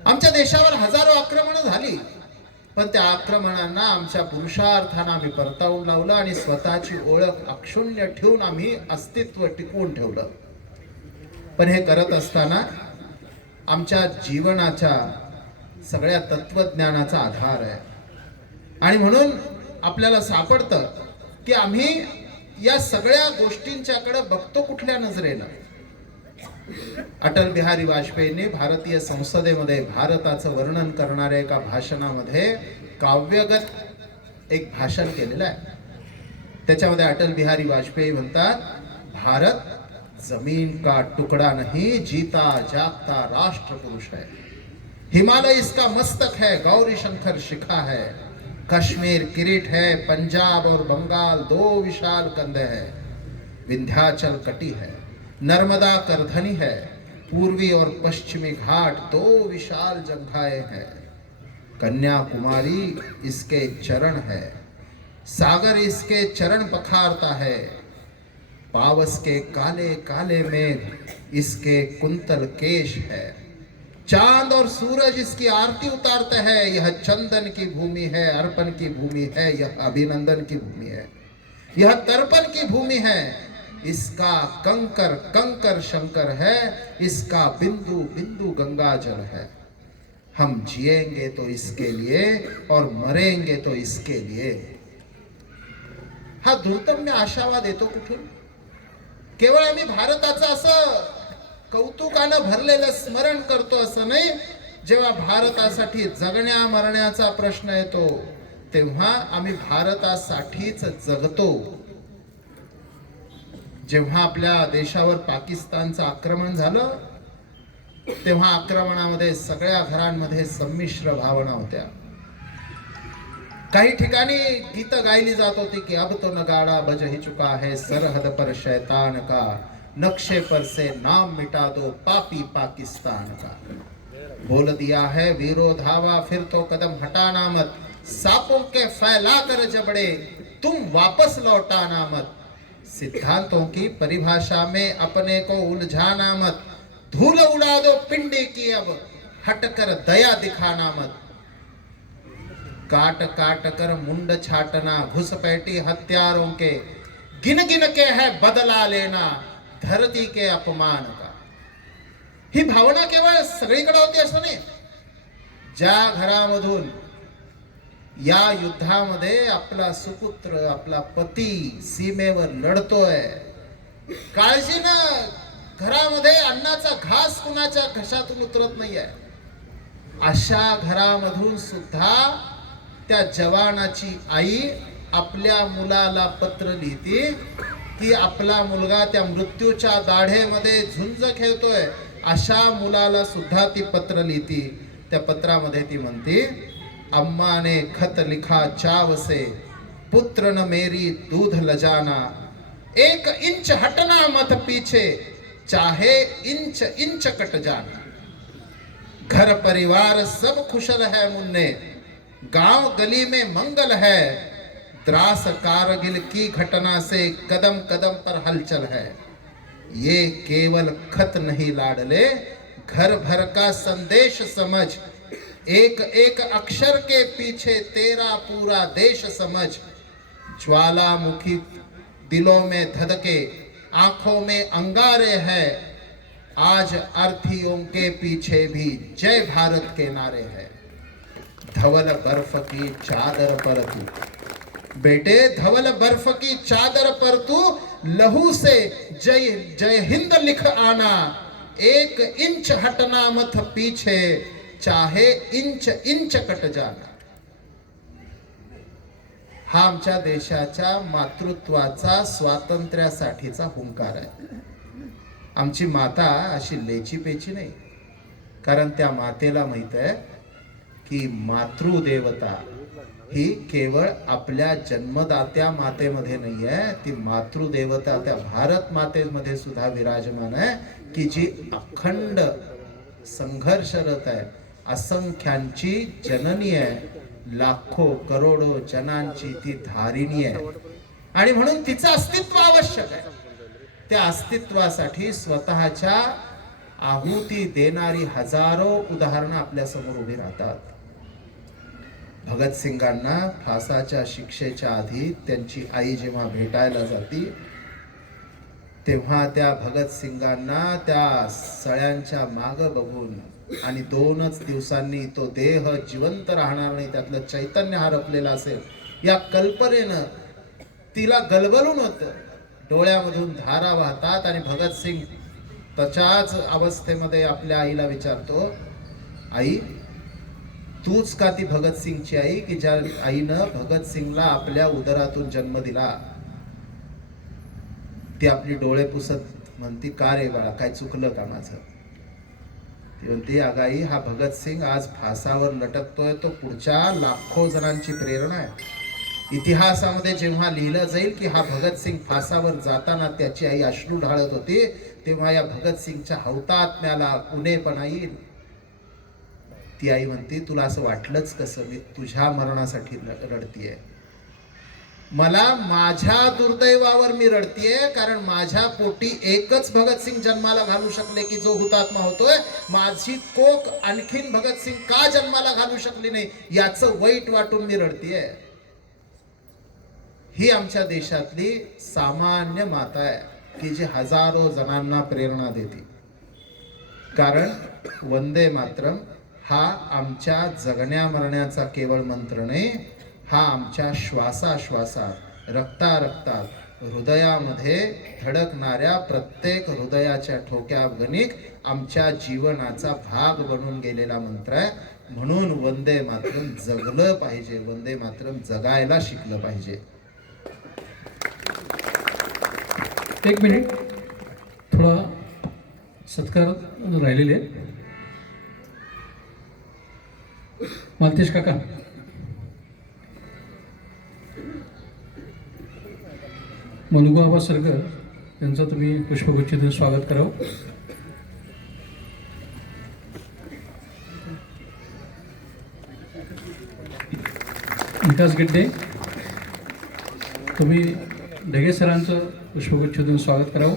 आमच्या देशावर हजारो आक्रमण झाली, पण त्या आक्रमणांना आमच्या पुरुषार्थानं आम्ही परतावून लावलं आणि स्वतःची ओळख अक्षुण्य ठेवून आम्ही अस्तित्व टिकवून ठेवलं. पण हे करत असताना आमच्या जीवनाच्या सगळ्या तत्वज्ञानाचा आधार आहे. आणि म्हणून आपल्याला सापडतं की आम्ही या सगळ्या गोष्टींच्याकडे बघतो कुठल्या नजरेनं. अटल बिहारी वाजपेयींनी भारतीय संसदेमध्ये भारताचं वर्णन करणाऱ्या एका भाषणामध्ये काव्यगत एक भाषण केलेलं आहे. त्याच्यामध्ये अटल बिहारी वाजपेयी म्हणतात, भारत जमीन का टुकड़ा नहीं, जीता जागता राष्ट्र पुरुष है. हिमालय इसका मस्तक है, गौरी शंकर शिखा है, कश्मीर किरीट है, पंजाब और बंगाल दो विशाल कंधे हैं, विंध्याचल कटी है, नर्मदा करधनी है, पूर्वी और पश्चिमी घाट दो विशाल जंघाएं हैं, कन्याकुमारी इसके चरण है, सागर इसके चरण पखारता है, पावस के काले काले मेघ इसके कुंतल केश है, चांद और सूरज इसकी आरती उतारते हैं, यह चंदन की भूमि है, अर्पण की भूमि है, यह अभिनंदन की भूमि है, यह तर्पण की भूमि है, इसका कंकर कंकर शंकर है, इसका बिंदु बिंदु गंगा जल है. हम जिएंगे तो इसके लिए और मरेंगे तो इसके लिए. हा दुर्दम्य आशावाद येतो कुठून? केवळ आम्ही भारताचं असं कौतुकानं भरलेलं स्मरण करतो असं नाही. जेव्हा भारतासाठी जगण्या मरण्याचा प्रश्न येतो तेव्हा आम्ही भारतासाठीच जगतो. जेव्हा आपल्या देशावर पाकिस्तानचं आक्रमण झालं तेव्हा आक्रमणामध्ये सगळ्या घरांमध्ये संमिश्र भावना होत्या. काही ठिकाणी गीत गायली जात होती की अब तो नगाड़ा बज ही चुका है, सरहद पर शैतान का, नक्शे पर से नाम मिटा दो पापी पाकिस्तान का. बोल दिया है वीरो धावा फिर तो कदम हटाना मत, सांपों के फैला कर जबड़े तुम वापस लौटाना मत. सिद्धांतों की परिभाषा में अपने को उलझाना मत, धूल उड़ा दो पिंडी की अब हटकर दया दिखाना मत. काट काट कर मुंड छाटना, घुसपैठी हत्यारों के गिन गिन के है बदला लेना, धरती के अपमान का. ही भावना केवळ सगळीकडे होती असं नाही. ज्या घरामधून या युद्धामध्ये आपला सुपुत्र आपला पती सीमेवर लढतोय, काळजीनं घरामध्ये अन्नाचा घास कुणाच्या घशातून उतरत नाहीये, अशा घरामधून सुद्धा त्या जवानाची आई आपल्या मुलाला पत्र लिहिते की आपला मुलगा त्या मृत्यूच्या दाढेमध्ये झुंज खेळतोय. अशा मुलाला सुद्धा ती पत्र लिहिती. त्या पत्रामध्ये ती म्हणते, अम्मा ने खत लिखा चाव से, पुत्र न मेरी दूध लजाना, एक इंच हटना मत पीछे, चाहे इंच इंच कट जाना. घर परिवार सब खुशल है मुन्ने, गांव गली में मंगल है, द्रास कारगिल की घटना से कदम कदम पर हलचल है. ये केवल खत नहीं लाडले, घर भर का संदेश समझ, एक एक अक्षर के पीछे तेरा पूरा देश समझ. ज्वालामुखी दिलों में धधके, आंखों में अंगारे है, आज अर्थीयों के पीछे भी जय भारत के नारे हैं। धवल बर्फ की चादर पर तू, बेटे धवल बर्फ की चादर पर तू, लहू से जय जय हिंद लिख आना, एक इंच हटना मत पीछे, चाहे इंच इंच कट जाना। हा आमच्या देशाच्या मातृत्वाचा, स्वातंत्र्यासाठीचा हुंकार आहे। आमची माता अशी लेची पेची नाही, कारण त्या मातेला माहित आहे की मातृदेवता ही केवळ आपल्या जन्मदात्या मातेमध्ये नाही आहे, ती मातृदेवता त्या भारत मातेमध्ये सुद्धा विराजमान आहे, की जी अखंड संघर्षरत आहे, असंख्यांची जननी आहे, लाखो करोडो जनांची ती धारिणी आहे, आणि म्हणून तिचं अस्तित्व आवश्यक आहे। त्या अस्तित्वासाठी स्वतःच्या आहुती देणारी हजारो उदाहरणं आपल्या समोर उभी राहतात। भगतसिंगांना फासाच्या शिक्षेच्या आधी त्यांची आई जेव्हा भेटायला जाती, तेव्हा त्या भगतसिंगांना त्या सळ्यांच्या माग बघून आणि 2च दिवसांनी तो देह जिवंत राहणार नाही, त्यातलं चैतन्य हरपलेलं असेल या कल्पनेनं तिला गलबलून होतं, डोळ्यामधून धारा वाहतात, आणि भगतसिंग तशाच अवस्थेमध्ये आपल्या आईला विचारतो, आई तूच का ती भगतसिंगची आई की ज्या आईनं भगतसिंगला आपल्या उदरातून जन्म दिला? ती आपली डोळे पुसत म्हणती, का रे बाळा, काय चुकलं का माझं? ती म्हणते, अगाई हा भगतसिंग आज फासावर लटकतोय, तो पुढच्या लाखो जणांची प्रेरणा आहे। इतिहासामध्ये जेव्हा लिहिलं जाईल की हा भगतसिंग फासावर जाताना त्याची आई अश्रू ढाळत होती, तेव्हा या भगतसिंगच्या हौतात्म्याला उणेपणा येईल। ती आई म्हणते, तुला असं वाटलंच कसं मी तुझ्या मरणासाठी रडतीये? मला माझ्या दुर्दैवावर मी रडतीये, कारण माझ्या पोटी एकच भगतसिंग जन्माला घालू शकले की जो हुतात्मा होतोय, माझी कोक आणखीन भगतसिंग का जन्माला घालू शकली नाही याचं वाईट वाटून मी रडतीये। ही आमच्या देशातली सामान्य माता आहे की जी हजारो जणांना प्रेरणा देते, कारण वंदे मातरम हा आमच्या जगण्या मरण्याचा केवळ मंत्र नाही, हा आमच्या श्वासाश्वासात, रक्तारक्तात, हृदयामध्ये धडकणाऱ्या प्रत्येक हृदयाच्या ठोक्यागणिक आमच्या जीवनाचा भाग बनून गेलेला मंत्र आहे। म्हणून वंदे मातरम जगलं पाहिजे, वंदे मातरम जगायला शिकलं पाहिजे। 1 मिनिट, थोडा सत्कार राहिलेले आहेत। मालतेश काका, मनुगो आबा सरकर यांचं तुम्ही पुष्पगुच्छ देऊन स्वागत करावं। विकास गिड्डे, तुम्ही ढगे सरांचं पुष्पगुच्छ देऊन स्वागत करावं।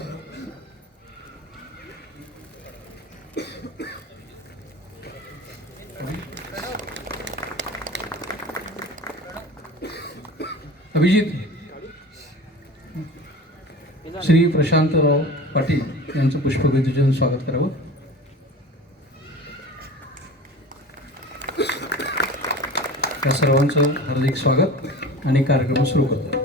अभिजित, श्री प्रशांतराव पाटील यांचं पुष्पगुच्छ देऊन स्वागत करावं। या सर्वांचं हार्दिक स्वागत आणि कार्यक्रम सुरू करतो।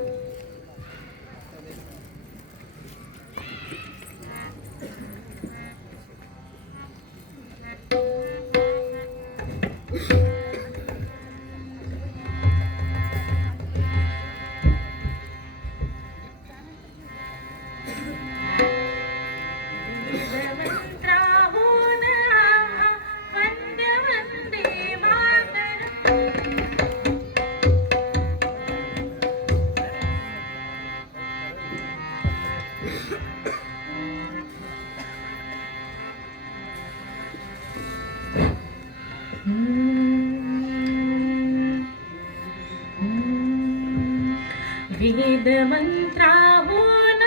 वेद मंत्राहून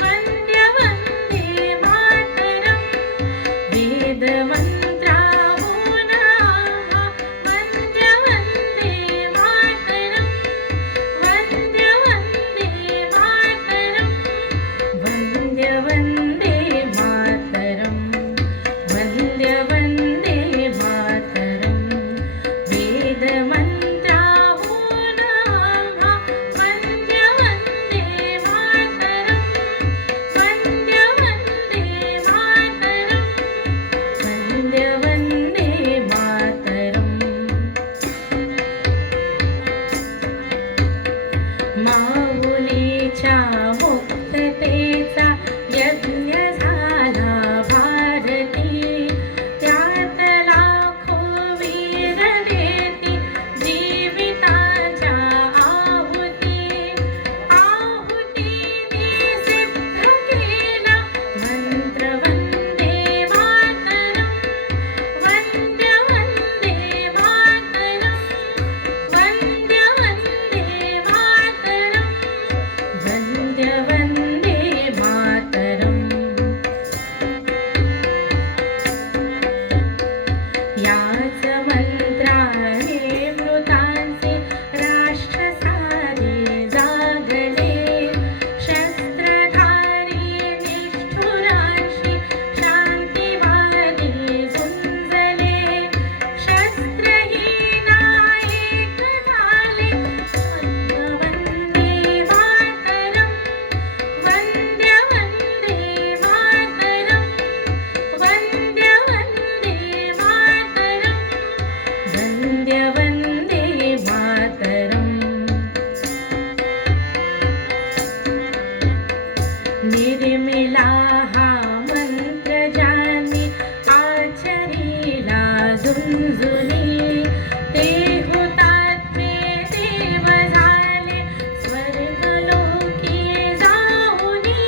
वंद्य वंदे मातरम्, वेद मंत्राहून वंद्य वंदे मातरम्, वंदे शत्रूच्या मुक्ततेचा यज्ञ झाला भारती. त्यात लाखो वीर देती जीविताच्या आहुती. आहुतीने सिद्ध केला मंत्र वंदे मातरम्. वंद्य वंदे मातरम्. वंद्य वंदे मातरम्. वंद्य वंदे मातरम्. याच मंत्राने मृतांचे राष्ट्र सारे जागले. शस्त्रधारी निष्ठुरांशी शांतिवादी झुंजले. शस्त्रहीना एक झाले. वंदे मातरम्. वंद्य वंदे मातरम्. वंद्य वंदे मातरम्. वंद्य वंदे मातरम्. निर्मिला हा मंत्र ज्यांनी आचरीला झुंजुनी. ते हुतात्मे देव झाले स्वर्गलोकी जाऊनी.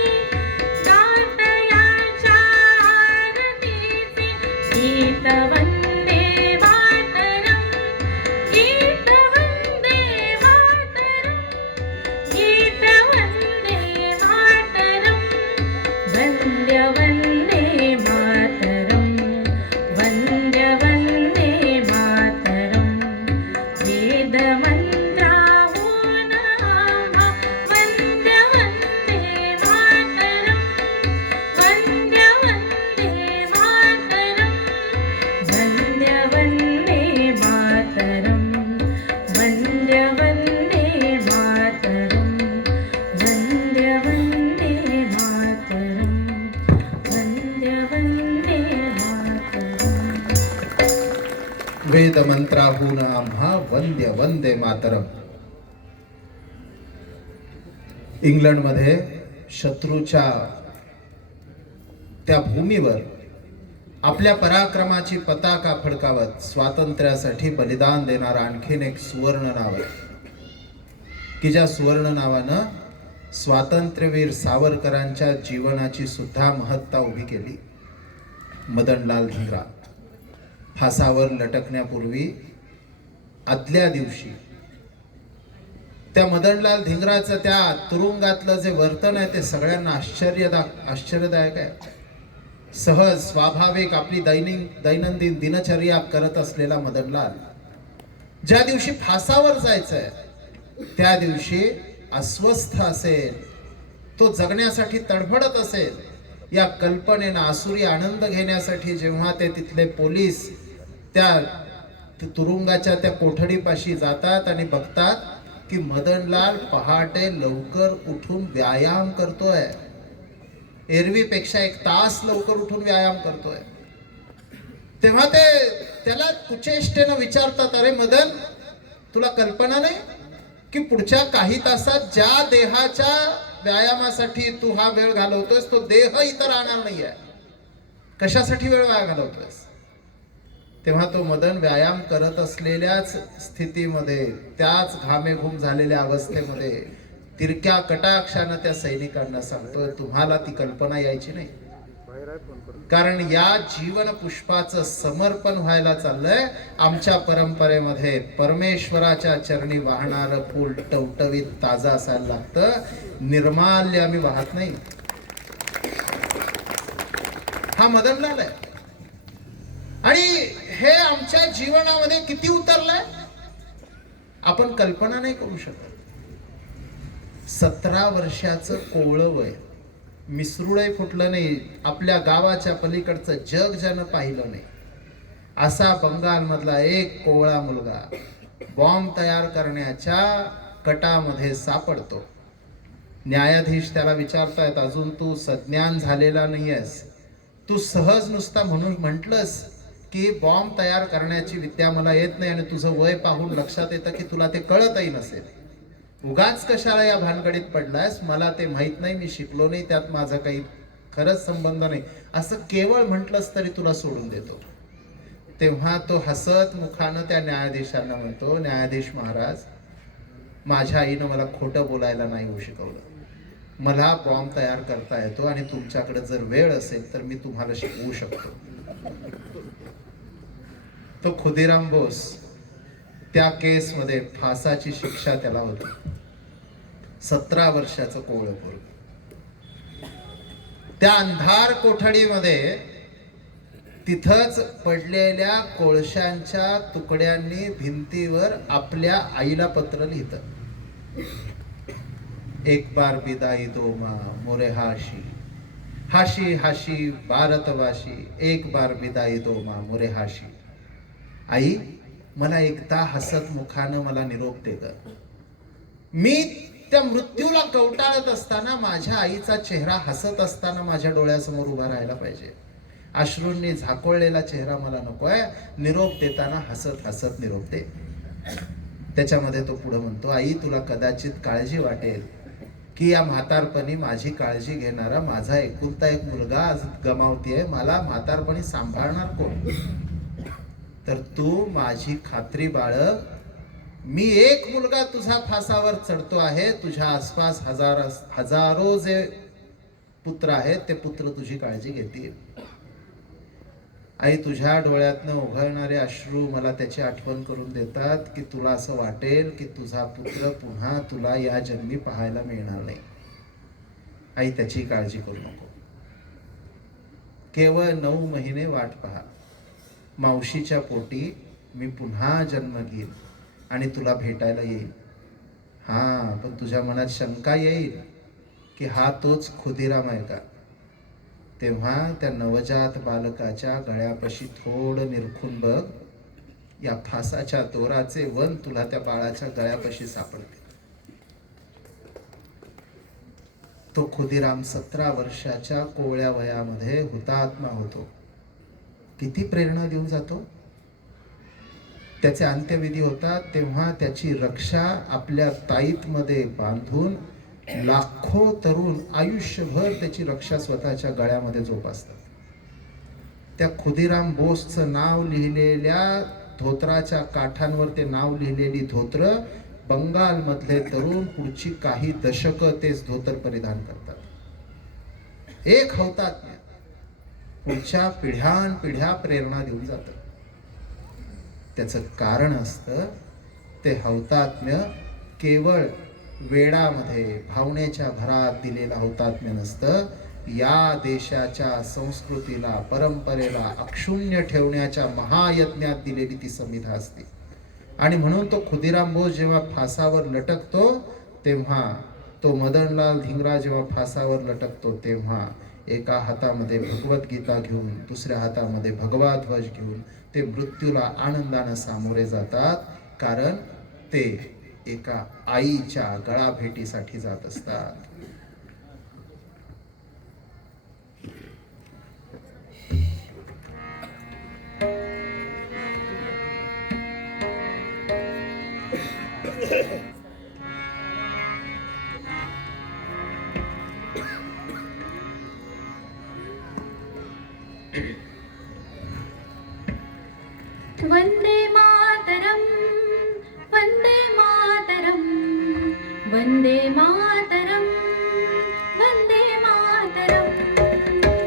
गातयाच्या आरतीचे गीत वंदे मातरम्. गीत वंदे मातरम्. गीत वंदे मातरम्. वंद्य वंदे मातरम्. वंद्य वंदे मातरम्. वेद मंत्राहून आम्हा वंद्य वंदे मातरम्. वंद्य वंदे मातरम्. वंद्य वंदे मातरम्. वंद्य वंदे मातरम्. वंद्य वंदे मातरम्. वंद्य वंदे मातरम्. वेद मंत्राहून आम्हा वंद्य वंदे मातरम. इंग्लंडमध्ये शत्रूच्या त्या भूमीवर आपल्या पराक्रमाची पताका फडकावत स्वातंत्र्यासाठी बलिदान देणारा आणखीन एक सुवर्ण नाव आहे की ज्या सुवर्ण नावानं स्वातंत्र्यवीर सावरकरांच्या जीवनाची सुद्धा महत्ता उभी केली. मदनलाल धिंग्रा फासावर लटकण्यापूर्वी आदल्या दिवशी त्या मदनलाल धिंगराचं त्या तुरुंगातलं जे वर्तन आहे ते सगळ्यांना आश्चर्यदायक आहे. सहज स्वाभाविक आपली दैनंदिन दिनचर्या करत असलेला मदनलाल ज्या दिवशी फासावर जायचंय त्या दिवशी अस्वस्थ असेल, तो जगण्यासाठी तडफडत असेल, या कल्पनेनं आसुरी आनंद घेण्यासाठी जेव्हा ते तिथले पोलीस त्या तुरुंगाच्या त्या कोठडीपाशी जातात आणि बघतात की मदनलाल पहाटे लवकर उठून व्यायाम करतोय, एरवीपेक्षा 1 तास लवकर उठून व्यायाम करतोय, तेव्हा ते त्याला कुचेष्टेनं विचारतात, अरे मदन, तुला कल्पना नाही की पुढच्या काही तासात ज्या देहाच्या व्यायामासाठी तू हा वेळ घालवतोयस तो देह इतर राहणार नाहीये, कशासाठी वेळ वाया घालवतोयस? तेव्हा तो मदन व्यायाम करत असलेल्याच स्थितीमध्ये, त्याच घामेघूम झालेल्या अवस्थेमध्ये तिरक्या कटाक्षानं त्या सैनिकांना सांगतोय, तुम्हाला ती कल्पना यायची नाही, कारण या जीवन पुष्पाचं समर्पण व्हायला चाललंय. आमच्या परंपरेमध्ये परमेश्वराच्या चरणी वाहणारं फूल टवटवीत ताजा असायला लागतं, निर्माल्य आम्ही वाहत नाही. हा मदनलाल आहे आणि हे आमच्या जीवनामध्ये किती उतरलंय आपण कल्पना नाही करू शकत. 17 वर्षाचं कोवळं वय, मिसरूळही फुटलं नाही, आपल्या गावाच्या पलीकडचं जग ज्यानं पाहिलं नाही, असा बंगालमधला एक कोवळा मुलगा बॉम्ब तयार करण्याच्या कटामध्ये सापडतो. न्यायाधीश त्याला विचारतायत, अजून तू सज्ञान झालेला नाहीयेस, तू सहज नुसता म्हणून म्हटलंस की बॉम्ब तयार करण्याची विद्या मला येत नाही आणि तुझं वय पाहून लक्षात येतं की तुला ते कळतही नसेल, उगाच कशाला या भानगडीत पडलायस, मला ते माहित नाही, मी शिकलो नाही, त्यात माझा काही खरंच संबंध नाही, असं केवळ म्हटलंस तरी तुला सोडून देतो. तेव्हा तो हसत मुखानं त्या न्यायाधीशांना म्हणतो, न्यायाधीश महाराज, माझ्या आईनं मला खोटं बोलायला नाही येऊ शिकवलं. मला बॉम्ब तयार करता येतो आणि तुमच्याकडे जर वेळ असेल तर मी तुम्हाला शिकवू शकतो. तो खुदिराम बोस, त्या केसमध्ये फासाची शिक्षा त्याला होती. 17 वर्षाचं कोवळं पोरगं. त्या अंधार कोठडीमध्ये तिथंच पडलेल्या कोळशांच्या तुकड्यांनी भिंतीवर आपल्या आईला पत्र लिहितं. एक बार विदाई दो मा मोरे हाशी, हाशी हाशी भारतवाशी, एक बार विदाई दो मा मोरे हाशी. आई, मला एकदा हसत मुखानं मला निरोप दे ग. मी त्या मृत्यूला कवटाळत असताना माझ्या आईचा चेहरा हसत असताना माझ्या डोळ्यासमोर उभा राहायला पाहिजे. अश्रूंनी झाकोळलेला चेहरा मला नकोय. निरोप देताना हसत हसत निरोप दे. त्याच्यामध्ये तो पुढे म्हणतो, आई, तुला कदाचित काळजी वाटेल की या म्हातारपणी माझी काळजी घेणारा माझा एकुलता एक मुलगा आज गमावतीये, मला म्हातारपणी सांभाळणार कोण? तर तू माझी खात्री बाळग, मी एक मुलगा तुझा फासावर चढतो आहे, तुझ्या आसपास हजारो जे पुत्र आहेत ते पुत्र तुझी काळजी घेतील. आई, तुझ्या डोळ्यातनं ओघळणारे अश्रू मला त्याची आठवण करून देतात की तुला असं वाटेल की तुझा पुत्र पुन्हा तुला या जन्मी पाहायला मिळणार नाही. आई, त्याची काळजी करू नको. केवळ 9 महिने वाट पहा. मावशीच्या पोटी मी पुन्हा जन्म घेईन आणि तुला भेटायला येईल. हा, पण तुझ्या मनात शंका येईल की हा तोच खुदिराम आहे का? तेव्हा त्या नवजात बालकाच्या गळ्यापाशी थोडं निरखून बघ. या फासाच्या दोराचे वन तुला त्या बाळाच्या गळ्यापाशी सापडते. तो खुदिराम 17 वर्षाच्या कोवळ्या वयामध्ये हुतात्मा होतो. किती प्रेरणा देऊन जातो. त्याचे अंत्यविधी होतात तेव्हा त्याची रक्षा आपल्या ताईतमध्ये बांधून लाखो तरुण आयुष्यभर त्याची रक्षा स्वतःच्या गळ्यामध्ये जोपासतात. त्या खुदिराम बोसचं नाव लिहिलेल्या धोत्राच्या काठांवर ते नाव लिहिलेली धोत्र बंगालमधले तरुण पुढची काही दशकं तेच धोतर परिधान करतात. एक हौतात्म्य पुढच्या पिढ्यानपिढ्या प्रेरणा देऊन जातं. त्याचं कारण असतं ते हौतात्म्य केवळ वेडामध्ये भावनेच्या भरात दिलेला हौतात्म्य नसतं. या देशाच्या संस्कृतीला परंपरेला अक्षुण्य ठेवण्याच्या महायज्ञात दिलेली ती संविधा असते. आणि म्हणून तो खुदिराम बोस जेव्हा फासावर लटकतो तेव्हा, तो मदनलाल धिंगरा जेव्हा फासावर लटकतो तेव्हा एका हातामध्ये भगवद्गीता घेऊन दुसऱ्या हातामध्ये भगवा ध्वज घेऊन ते मृत्यूला आनंदानं सामोरे जातात. कारण ते एका आईच्या गळाभेटीसाठी जात असतात. वंदे मातरम, वंदे मातरम, वंदे मातरम, वंदे मातरम,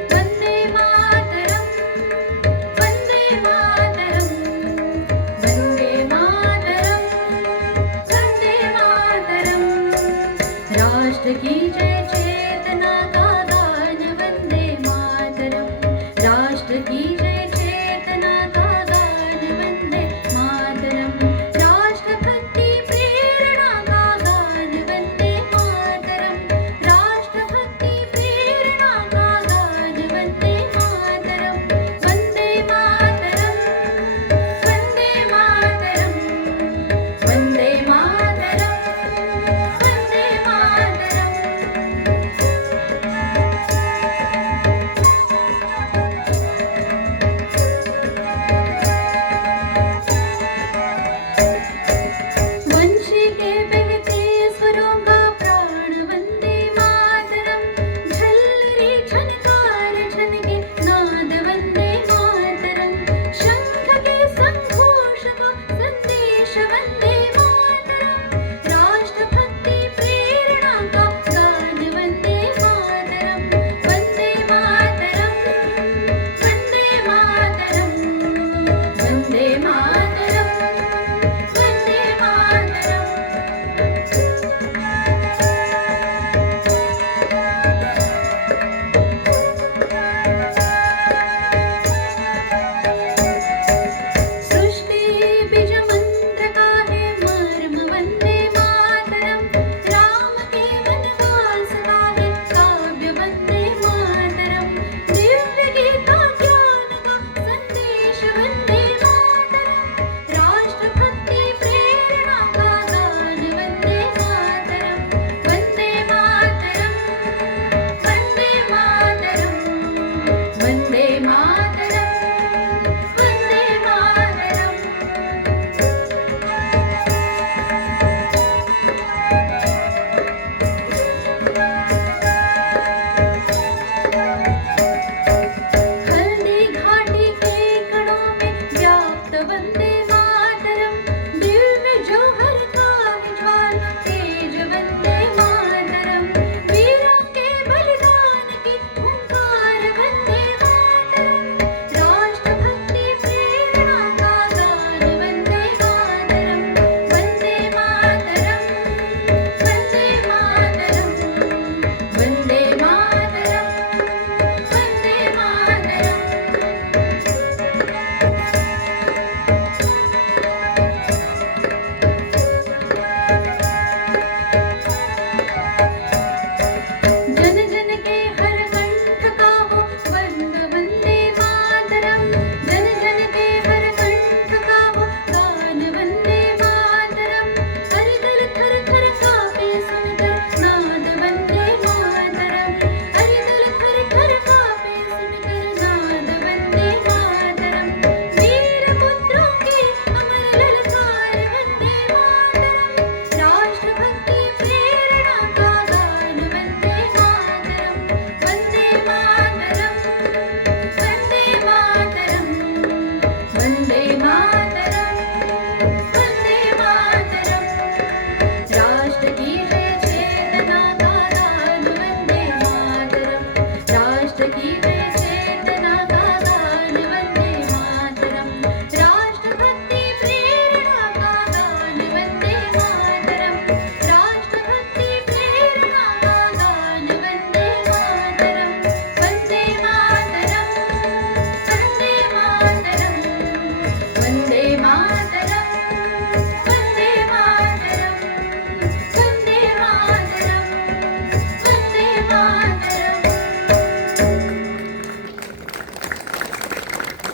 वंदे मातरम, वंदे मातरम, वंदे मातरम, वंदे मातरम. राष्ट्र की जय चेतना का गान वंदे मातरम. राष्ट्र की जय चेतना का गान वंदे मातरम. राष्ट्रभक्ति प्रेरणा का गान वंदे मातरम. राष्ट्रभक्ति प्रेरणा का गान वंदे मातरम. वंदे मातरम, वंदे मातरम, वंदे मातरम, वंदे मातरम.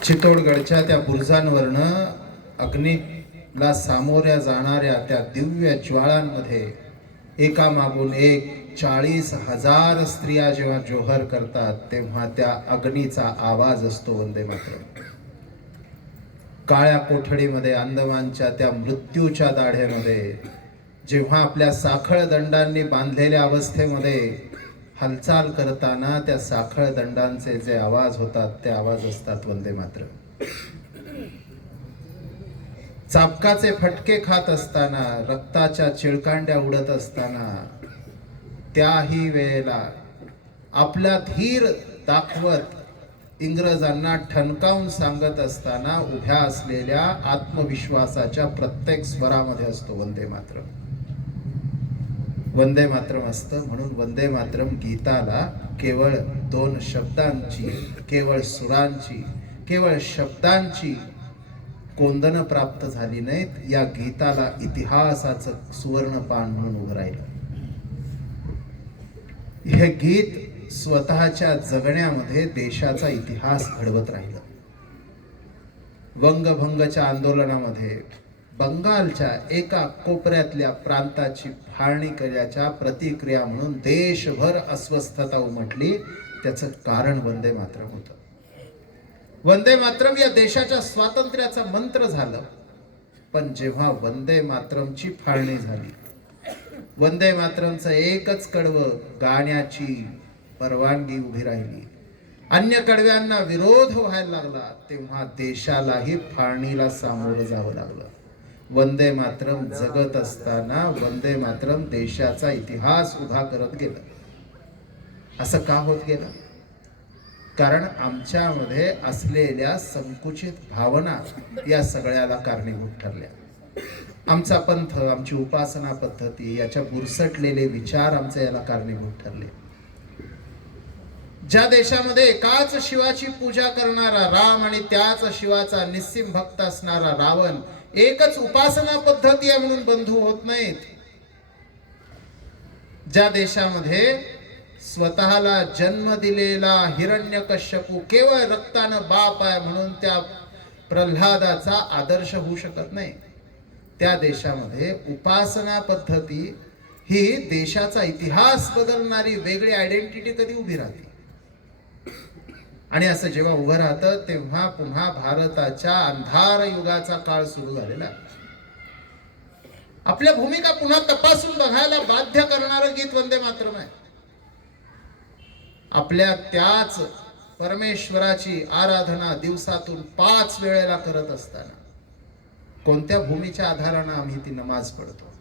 चित्तोडगडच्या त्या बुरुजांवरनं अग्नीला सामोऱ्या जाणाऱ्या त्या दिव्य ज्वाळांमध्ये एकामागून एक 40,000 स्त्रिया जेव्हा जोहर करतात तेव्हा त्या अग्नीचा आवाज असतो वंदे मातरम. काळ्या कोठडीमध्ये अंदमानच्या त्या मृत्यूच्या दाढेमध्ये जेव्हा आपल्या साखळ दंडांनी बांधलेल्या अवस्थेमध्ये हालचाल करताना त्या साखळ दंडांचे जे आवाज होतात ते आवाज असतात वंदे मातरम. चाबकाचे फटके खात असताना, रक्ताच्या चिळकांड्या उडत असताना, त्याही वेळेला आपला धीर दाखवत इंग्रजांना ठणकावून सांगत असताना उभ्या असलेल्या आत्मविश्वासाच्या प्रत्येक स्वरामध्ये असतो वंदे मातरम. वंदे मातरम असतं. म्हणून वंदे मातरम गीताला केवळ 2 शब्दांची, केवळ सुरांची, केवळ शब्दांची कोंदणं प्राप्त झाली नाहीत. या गीताला इतिहासाचं सुवर्णपान म्हणून उभं राहिलं. हे गीत स्वतःच्या जगण्यामध्ये देशाचा इतिहास घडवत राहिलं. वंगभंगच्या आंदोलनामध्ये बंगालच्या एका कोपऱ्यातल्या प्रांताची फाळणी केल्याच्या प्रतिक्रिया म्हणून देशभर अस्वस्थता उमटली. त्याचं कारण वंदे मातरम होतं. वंदे मातरम या देशाच्या स्वातंत्र्याचा मंत्र झालं. पण जेव्हा वंदे मातरमची फाळणी झाली, वंदे मातरमचं एकच कडवं गाण्याची परवानगी उभी राहिली, अन्य कडव्यांना विरोध व्हायला लागला, तेव्हा देशालाही फाळणीला सामोरं जावं लागलं. वंदे मातरम जगत असताना वंदे मातरम देशाचा इतिहास उभा करत गेलं. असं का होत गेलं? कारण आमच्यामध्ये असलेल्या संकुचित भावना या सगळ्याला कारणीभूत ठरल्या. आमचा पंथ, आमची उपासना पद्धती, याच्या बुरसटलेले विचार आमचे याला कारणीभूत ठरले. ज्या देशामध्ये एकाच शिवाची पूजा करणारा राम आणि त्याच शिवाचा निस्सिम भक्त असणारा रावण एकच उपासना पद्धती आहे म्हणून बंधू होत नाहीत, ज्या देशामध्ये स्वतःला जन्म दिलेला हिरण्यकश्यपू केवळ रक्तानं बाप आहे म्हणून त्या प्रल्हादाचा आदर्श होऊ शकत नाही, त्या देशामध्ये उपासना पद्धती ही देशाचा इतिहास बदलणारी वेगळी आयडेंटिटी कधी उभी राहते. आणि असं जेव्हा उभं राहतं तेव्हा पुन्हा भारताच्या अंधार युगाचा काळ सुरू झालेला. आपल्या भूमिका पुन्हा तपासून बघायला बाध्य करणारं गीत वंदे मातरम आहे. आपल्या त्याच परमेश्वराची आराधना दिवसातून 5 वेळेला करत असताना कोणत्या भूमीच्या आधारानं आम्ही ती नमाज पढतो?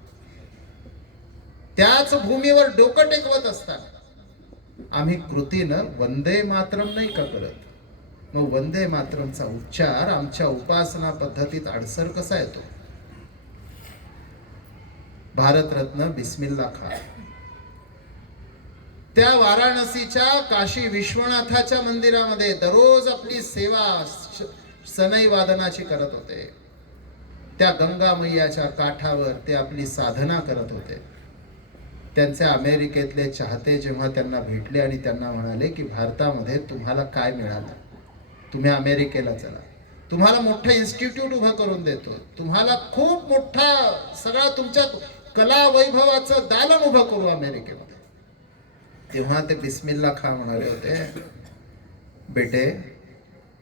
त्याच भूमीवर डोकं टेकवत असताना आम्ही कृतीनं वंदे मातरम नाही का करत? मग वंदे मातरमचा उच्चार आमच्या उपासना पद्धतीत अडसर कसा येतो? भारतरत्न बिस्मिल्ला खान त्या वाराणसीच्या काशी विश्वनाथाच्या मंदिरामध्ये दररोज आपली सेवा सनई वादनाची करत होते. त्या गंगा मैयाच्या काठावर ते आपली साधना करत होते. त्यांचे अमेरिकेतले चाहते जेव्हा त्यांना भेटले आणि त्यांना म्हणाले की भारतामध्ये तुम्हाला काय मिळालं, तुम्ही अमेरिकेला चला, तुम्हाला मोठं इन्स्टिट्यूट उभं करून देतो, तुम्हाला खूप मोठा सगळा तुमच्या कला वैभवाचं दालन उभं करू अमेरिकेमध्ये. तेव्हा ते बिस्मिल्ला खान म्हणाले होते, बेटे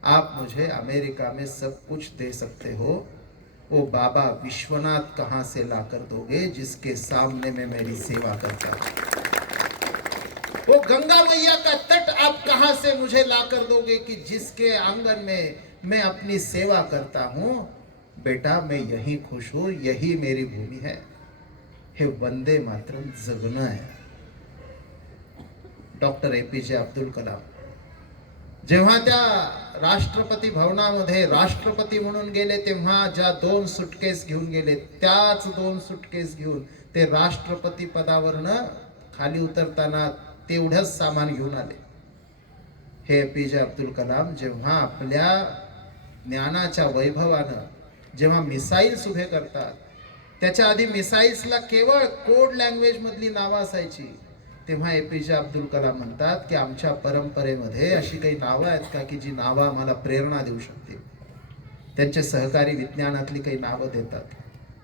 आप मुझे अमेरिका में सब कुछ दे सकते हो, वो बाबा विश्वनाथ कहाँ से लाकर दोगे जिसके सामने में मेरी सेवा करता हूं? वो गंगा मैया का तट आप कहाँ से मुझे लाकर दोगे कि जिसके आंगन में मैं अपनी सेवा करता हूं? बेटा मैं यही खुश हूं, यही मेरी भूमि है. हे वंदे मातरम जगणं आहे. डॉक्टर APJ अब्दुल कलाम जेव्हा त्या राष्ट्रपती भवनामध्ये राष्ट्रपती म्हणून गेले तेव्हा ज्या 2 सुटकेस घेऊन गेले त्याच 2 सुटकेस घेऊन ते राष्ट्रपती पदावरनं खाली उतरताना तेवढंच सामान घेऊन आले. हे APJ अब्दुल कलाम जेव्हा आपल्या ज्ञानाच्या वैभवानं जेव्हा मिसाईल्स उभे करतात, त्याच्या आधी मिसाईल्सला केवळ कोड लँग्वेज मधली नावं असायची. तेव्हा APJ अब्दुल कलाम म्हणतात की आमच्या परंपरेमध्ये अशी काही नावं आहेत का की जी नावं आम्हाला प्रेरणा देऊ शकतील. त्यांचे सहकारी विज्ञानातली काही नावं देतात.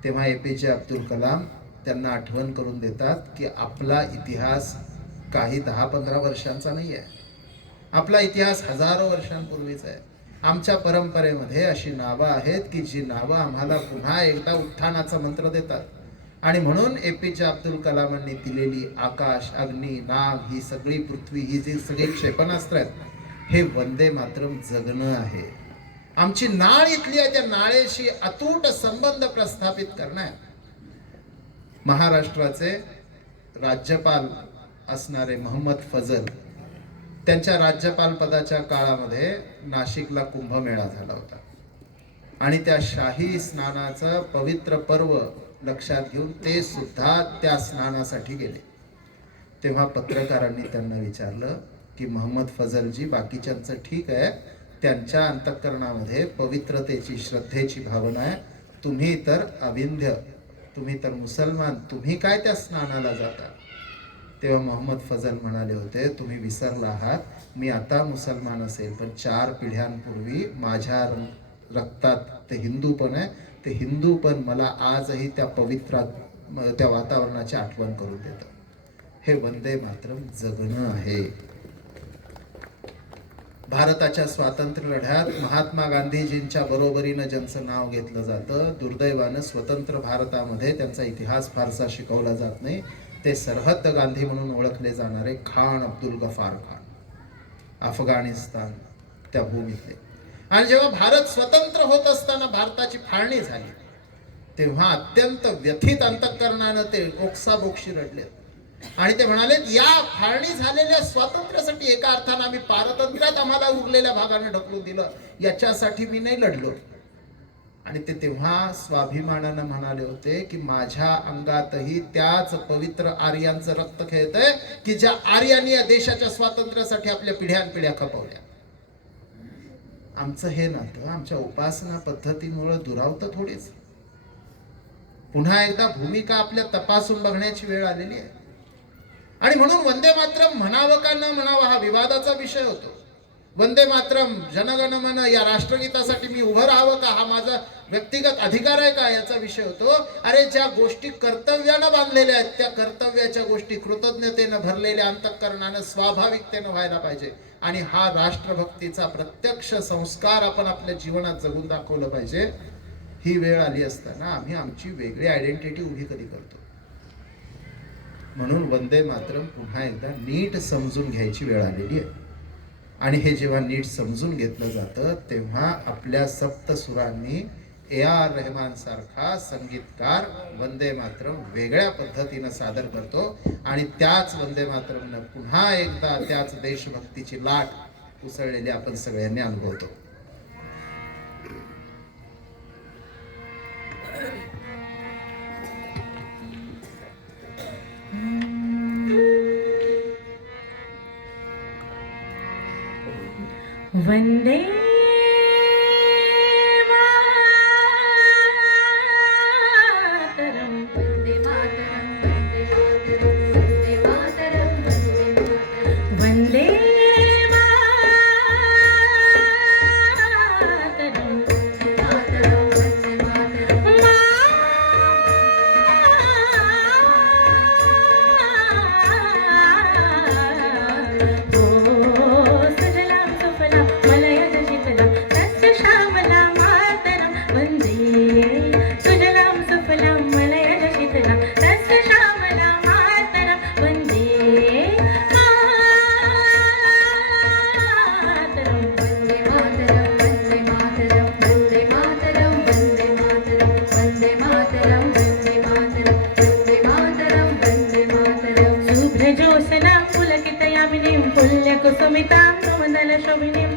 तेव्हा APJ अब्दुल कलाम त्यांना आठवण करून देतात की आपला इतिहास काही 10-15 वर्षांचा नाही आहे. आपला इतिहास हजारो वर्षांपूर्वीचा आहे. आमच्या परंपरेमध्ये अशी नावं आहेत की जी नावं आम्हाला पुन्हा एकदा उत्थानाचा मंत्र देतात. आणि म्हणून APJ अब्दुल कलामांनी दिलेली आकाश, अग्नी, नाग, ही सगळी पृथ्वी, ही जी सगळी क्षेपणास्त्र आहेत, हे वंदे मातरम जगणं आहे. आमची नाळ इथली आहे, त्या नाळेशी अतूट संबंध प्रस्थापित करणं आहे. महाराष्ट्राचे राज्यपाल असणारे मोहम्मद फजल, त्यांच्या राज्यपाल पदाच्या काळामध्ये नाशिकला कुंभमेळा झाला होता आणि त्या शाही स्नानाचं पवित्र पर्व लक्षात घेऊन ते सुद्धा त्या स्नानासाठी गेले. तेव्हा पत्रकारांनी त्यांना विचारलं की मोहम्मद फजलजी, बाकीच्यांचं ठीक आहे, त्यांच्या अंतःकरणामध्ये पवित्रतेची, श्रद्धेची भावना आहे, तुम्ही तर अविंध्य, तुम्ही तर मुसलमान, तुम्ही काय त्या स्नानाला जाता? तेव्हा मोहम्मद फजल म्हणाले होते, तुम्ही विसरला आहात, मी आता मुसलमान असेल पण 4 पिढ्यांपूर्वी माझ्या रक्तात ते हिंदूपण आहे. ते हिंदूपण मला आजही त्या त्या वातावरणाची आठवण करून देतं. हे वंदे मातरम जगणं आहे. भारताच्या स्वातंत्र्य लढ्यात महात्मा गांधीजींच्या बरोबरीनं ज्यांचं नाव घेतलं जातं, दुर्दैवानं स्वतंत्र भारतामध्ये त्यांचा इतिहास फारसा शिकवला जात नाही. ते सरहद्द गांधी म्हणून ओळखले जाणारे खान अब्दुल गफार खान, अफगाणिस्तान त्या भूमीतले. आणि जेव्हा भारत स्वतंत्र होत असताना भारताची फाळणी झाली, तेव्हा अत्यंत व्यथित अंतःकरणानं ते ओक्साबोक्षी रडले आणि ते म्हणाले, या फाळणी झालेल्या स्वातंत्र्यासाठी एका अर्थानं आम्ही पारतंत्र्यात आम्हाला उरलेल्या भागाने ढकलून दिलं, याच्यासाठी मी नाही लढलो. आणि ते तेव्हा स्वाभिमानानं म्हणाले होते की माझ्या अंगातही त्याच पवित्र आर्यांचं रक्त खेळतंय की ज्या आर्यांनी या देशाच्या स्वातंत्र्यासाठी आपल्या पिढ्यानपिढ्या खपवल्या. आमचं हे नातं आमच्या उपासना पद्धतीमुळे दुरावतं थोडीच. पुन्हा एकदा भूमिका आपल्या तपासून बघण्याची वेळ आलेली आहे. आणि म्हणून वंदे मातरम म्हणावं का न म्हणावं हा विवादाचा विषय होतो. वंदे मातरम, जनगण मन या राष्ट्रगीतासाठी मी उभं राहावं का, हा माझा व्यक्तिगत अधिकार आहे का, याचा विषय होतो. अरे ज्या गोष्टी कर्तव्यानं बांधलेल्या आहेत, त्या कर्तव्याच्या गोष्टी कृतज्ञतेनं भरलेल्या अंतःकरणानं स्वाभाविकतेनं व्हायला पाहिजे. आणि हा राष्ट्रभक्तीचा प्रत्यक्ष संस्कार आपण आपल्या जीवनात जगून दाखवलं पाहिजे. ही वेळ आली असताना आम्ही आमची वेगळी आयडेंटिटी उभी कधी करतो. म्हणून वंदे मातरम पुन्हा एकदा नीट समजून घ्यायची वेळ आलेली आहे. आणि हे जेव्हा नीट समजून घेतलं जातं तेव्हा आपल्या सप्तसुरांनी AR रहमान सारखा संगीतकार वंदे मातरम वेगळ्या पद्धतीनं सादर करतो आणि त्याच वंदे मातरमनं पुन्हा एकदा त्याच देशभक्तीची लाट उसळलेली आपण सगळ्यांनी अनुभवतो. वंदे मातरम, वंदे मातरम, वंदे मातरम, वंदे मातरम, वंदे मातरम, वंदे मातरम, कुसुमितां सुमनलशोभिनीं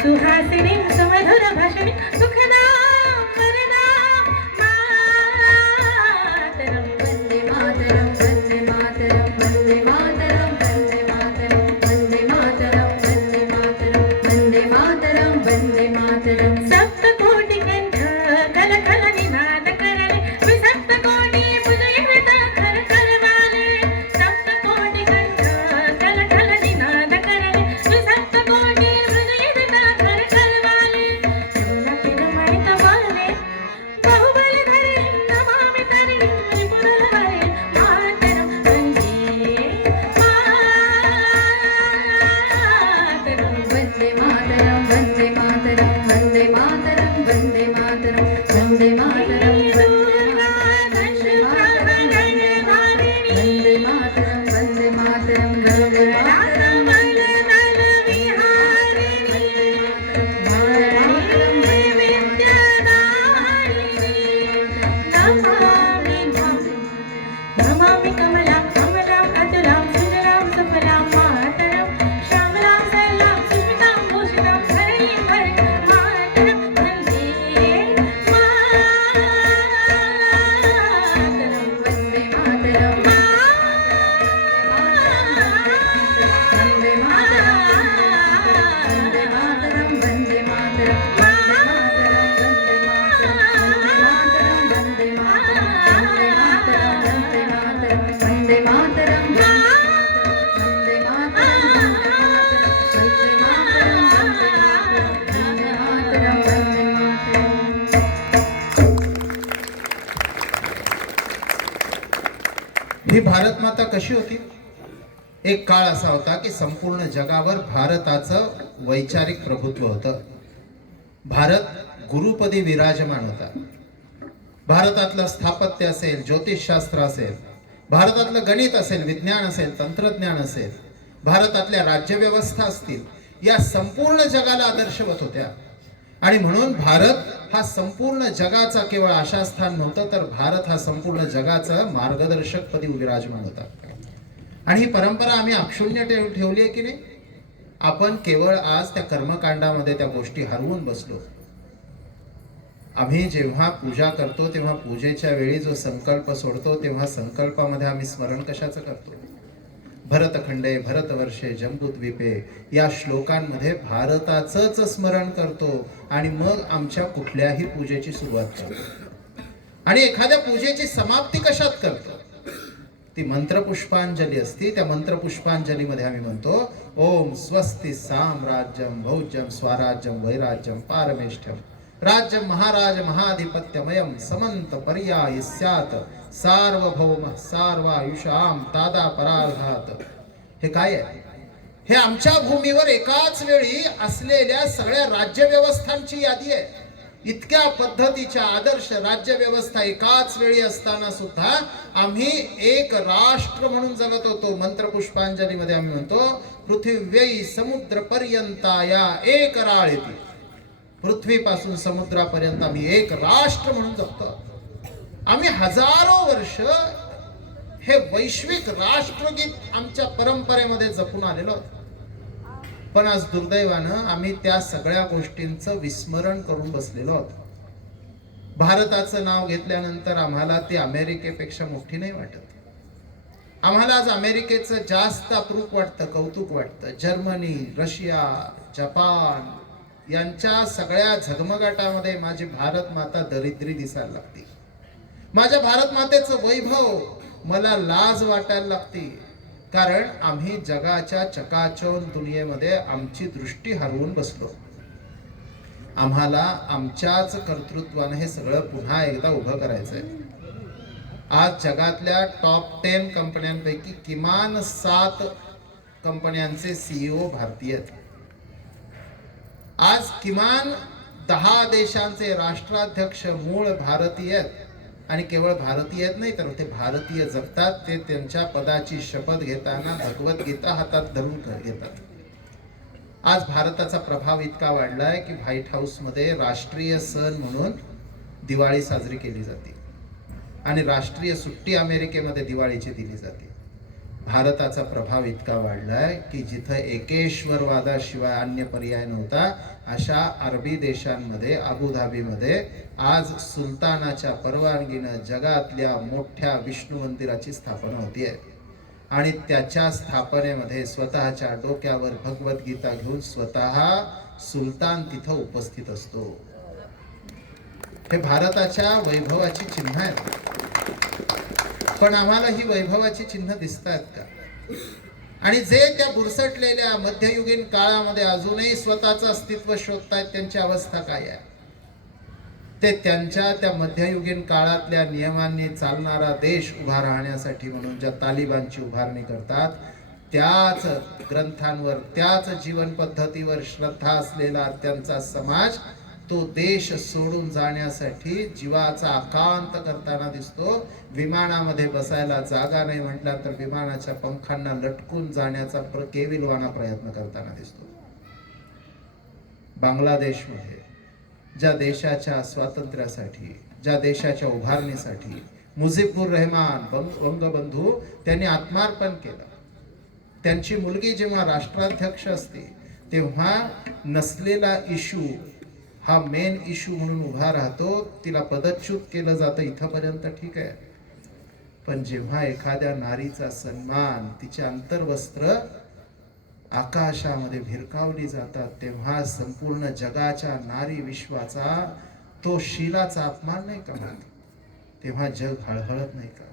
सुहासिनीं सुमधुरभाषिणीं सुखदां वरदां मातरं, वन्दे मातरं, वन्दे मातरं, वन्दे मातरं, वन्दे मातरं, वन्दे मातरं, वन्दे मातरं, वन्दे मातरं, वन्दे मातरं. सप्तकोटिकण्ठ कलकलनिनाद करणे ही भारत माता कशी होती? एक काळ असा होता की संपूर्ण जगावर भारताचं वैचारिक प्रभुत्व होतं. भारत गुरुपदी विराजमान होता. भारतातलं स्थापत्य असेल, ज्योतिषशास्त्र असेल, भारतातलं गणित असेल, विज्ञान असेल, तंत्रज्ञान असेल, भारतातल्या राज्यव्यवस्था असतील, या संपूर्ण जगाला आदर्शवत होत्या. आणि म्हणून भारत हा संपूर्ण जगाचा केवळ आशास्थान नव्हतं, तर भारत हा संपूर्ण जगाचा मार्गदर्शकपदी विराजमान होता. आणि ही परंपरा आम्ही अक्षुण्य ठेवली आहे की नाही? आपण केवळ आज त्या कर्मकांडामध्ये त्या गोष्टी हरवून बसलो. आम्ही जेव्हा पूजा करतो तेव्हा पूजेच्या वेळी जो संकल्प सोडतो तेव्हा संकल्पामध्ये आम्ही स्मरण कशाचं करतो? भरतखंडे भरतवर्षे जंबूद्वीपे या श्लोकांमध्ये भारताचंच स्मरण करतो आणि मग आमच्या कुठल्याही पूजेची सुरुवात करतो. आणि एखाद्या पूजेची समाप्ती कशात करतो? ती मंत्रपुष्पांजली असती. त्या मंत्रपुष्पांजलीमध्ये आम्ही म्हणतो ओम स्वस्ति साम्राज्यम भौज्यम स्वराज्यम वैराज्यम पारमेष्ठ्यम राज्य महाराज महाधिपत्यमयम समंत पर्याय स्यात सार्वभौम सार्वायुषाम तादा परार्धात. हे काय आहे? हे आमच्या भूमीवर एकाच वेळी असलेल्या सगळ्या राज्यव्यवस्थांची यादी आहे. इतक्या पद्धतीच्या आदर्श राज्यव्यवस्था एकाच वेळी असताना सुद्धा आम्ही एक राष्ट्र म्हणून जगत होतो. मंत्रपुष्पांजलीमध्ये आम्ही म्हणतो पृथिव्यै समुद्र पर्यंता या एक राळेती. पृथ्वीपासून समुद्रापर्यंत आम्ही एक राष्ट्र म्हणून जगतो. आम्ही हजारो वर्ष हे वैश्विक राष्ट्रगीत आमच्या परंपरेमध्ये जपून आलेलो आहोत. पण आज दुर्दैवानं आम्ही त्या सगळ्या गोष्टींचं विस्मरण करून बसलेलो आहोत. भारताचं नाव घेतल्यानंतर आम्हाला ती अमेरिकेपेक्षा मोठी नाही वाटत. आम्हाला आज अमेरिकेचं जास्त अप्रूप वाटतं, कौतुक वाटतं. जर्मनी, रशिया, जपान यांच्या सगळ्या झगमगाटामध्ये माझी भारत माता दरिद्री दिसायला लागते. माझ्या भारत मातेचं वैभव मला लाज वाटायला लागते. कारण आम्ही जगाच्या चकाचौंध दुनियेमध्ये आमची दृष्टी हरवून बसलो. आम्हाला आमच्याच कर्तृत्वाने हे सगळं पुन्हा एकदा उभं करायचंय. आज जगातल्या टॉप 10 कंपन्यांपैकी किमान 7 कंपन्यांचे CEO भारतीय आहेत. आज किमान 10 देशांचे राष्ट्राध्यक्ष मूळ भारतीय आहेत. आणि केवळ भारतीय नाही तर ते भारतीय जगतात. ते त्यांच्या पदाची शपथ घेताना भगवद्गीता हातात धरून घेतात. आज भारताचा प्रभाव इतका वाढलाय की व्हाईट हाऊस मध्ये राष्ट्रीय सण म्हणून दिवाळी साजरी केली जाते आणि राष्ट्रीय सुट्टी अमेरिकेमध्ये दिवाळीची दिली जाते. भारताचा प्रभाव इतका वाढलाय की जिथं एकेश्वरवादाशिवाय अन्य पर्याय नव्हता अशा अरबी देशांमध्ये अबुधाबीमध्ये आज सुलतानाच्या परवानगीनं जगातल्या मोठ्या विष्णू मंदिराची स्थापना होतीये. आणि त्याच्या स्थापनेमध्ये स्वतःच्या डोक्यावर भगवद्गीता घेऊन स्वतः सुलतान तिथं उपस्थित असतो. हे भारताच्या वैभवाची चिन्ह आहेत. पण आम्हाला ही वैभवाची चिन्ह दिसतात का? आणि जे त्या बुरसटलेल्या मध्ययुगीन काळामध्ये अजूनही स्वतःचं अस्तित्व शोधतायत त्यांची अवस्था काय आहे? ते त्यांच्या त्या मध्ययुगीन काळातल्या नियमांनी चालणारा देश उभा राहण्यासाठी म्हणून ज्या तालिबानची उभारणी करतात, त्याच ग्रंथांवर त्याच जीवन पद्धतीवर श्रद्धा असलेला त्यांचा समाज तो देश सोडून जाण्यासाठी जीवाचा आकांत करताना दिसतो. विमानामध्ये बसायला जागा नाही म्हटला तर विमानाच्या पंखांना लटकून जाण्याचा केविलवाना प्रयत्न करताना दिसतो. बांगलादेशमध्ये ज्या देशाच्या स्वातंत्र्यासाठी ज्या देशाच्या उभारणीसाठी मुजीबुर रहमान वंगबंधू त्यांनी आत्मार्पण केलं. त्यांची मुलगी जेव्हा राष्ट्राध्यक्ष असते तेव्हा नसलेला इशू हा मेन इशू म्हणून उभा राहतो. तिला पदच्युत केलं जातं इथपर्यंत ठीक आहे. पण जेव्हा एखाद्या नारीचा सन्मान तिचे अंतर्वस्त्र आकाशामध्ये भिरकावली जातात तेव्हा संपूर्ण जगाच्या नारी विश्वाचा तो शीलाचा अपमान नाही का? तेव्हा जग हळहळत नाही का?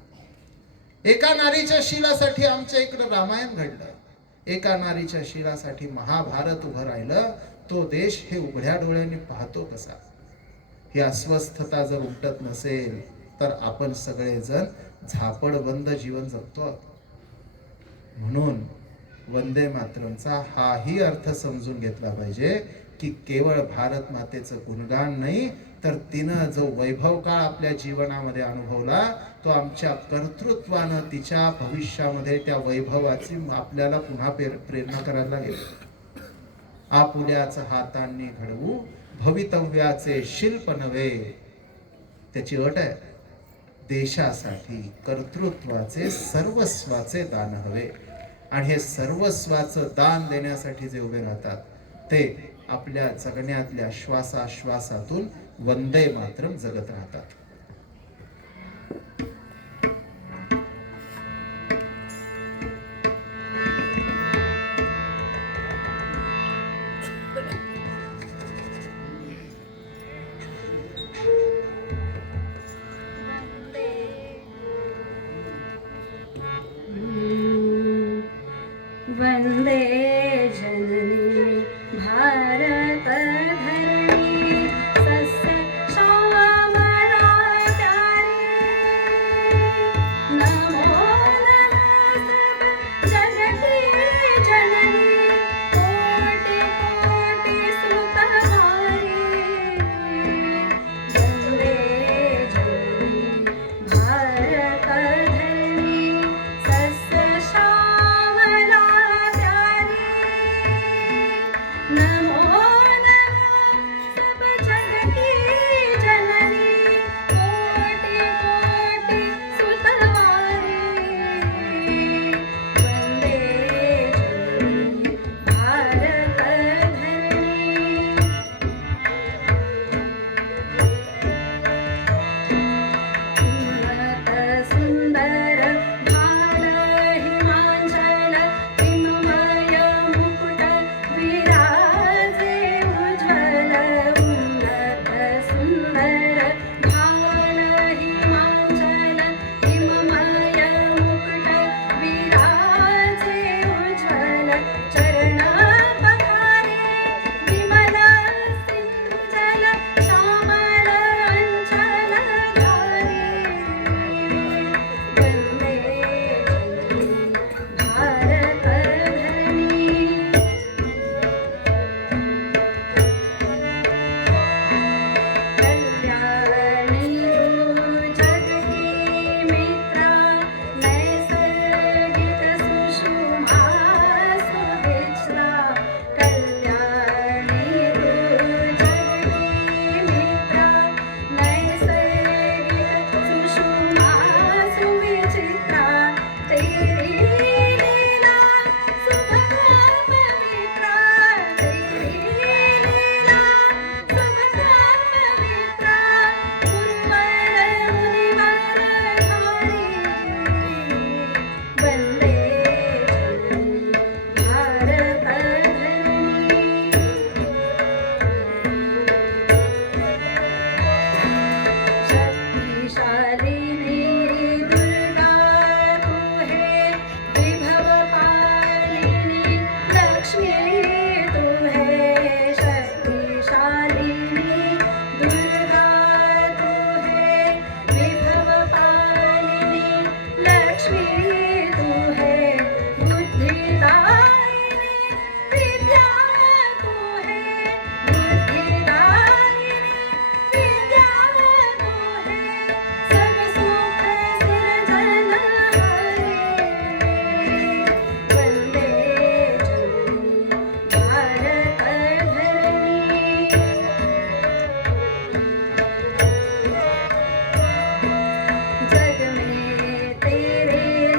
एका नारीच्या शीलासाठी आमच्या इकडं रामायण घडलं. एका नारीच्या शीलासाठी महाभारत उभं राहिलं. तो देश हे उघड्या डोळ्यांनी पाहतो कसा? ही अस्वस्थता जर उमटत नसेल तर आपण सगळेजण झापडबंद जीवन जगतो. म्हणून वंदे मातरमचा हाही अर्थ समजून घेतला पाहिजे की केवळ भारत मातेचं गुणगान नाही, तर तिनं जो वैभव काळ आपल्या जीवनामध्ये अनुभवला तो आमच्या कर्तृत्वानं तिच्या भविष्यामध्ये त्या वैभवाची आपल्याला पुन्हा प्रेरणा करायला लागेल. आपुल्याच हातांनी घडवू भवितव्याचे शिल्प नव्हे. त्याची अट आहे, देशासाठी कर्तृत्वाचे सर्वस्वाचे दान हवे. आणि हे सर्वस्वाचं दान देण्यासाठी जे उभे राहतात ते आपल्या जगण्यातल्या श्वासाश्वासातून वंदे मातरम जगत राहतात. वन्दे जननी भारत धरणी सस्य श्यामला प्यारी नमो नमः जगती जननी कोटि कोटि सुतहारी वन्दे जननी भारत धरणी सस्य श्यामला प्यारी नमो नमः सब जगती जननी कोटि कोटि सुतवारी वन्दे जननी भारत धरणी उन्नत सुन्दर भाल हिमाचल हिममय मुकुट विराजे उज्ज्वल उन्नत सुन्दर भाल हिमाचल हिममय मुकुट विराजे उज्ज्वल चरण पखारे विमल सिंधु जल श्यामल अंचल धारी वन्दे जननी भारत धरणी कल्याणी जगती मित्रा नैसर्गिक सुषुमा सुविश्रा कल्याणी जगती मित्रा नैसर्गिक सुषुमा सुविचित्रा तेरी लीला सुभगा पवित्रा तेरी लीला सुभगा पवित्रा गुरुवर मुनिवर धारी वन्दे जननी भारत धरणी शक्तिशालिनी दुर्गा तू है विभव पालिनी लक्ष्मी तू है शक्तिशालिनी दुर्गा तू है विभव पालिनी लक्ष्मी तू है बुद्धिदायिनी विद्या तू है बुद्धिदायिनी विद्या तू है सब सुख सृजनहारी वन्दे जननी भारत धरणी जग में तेरे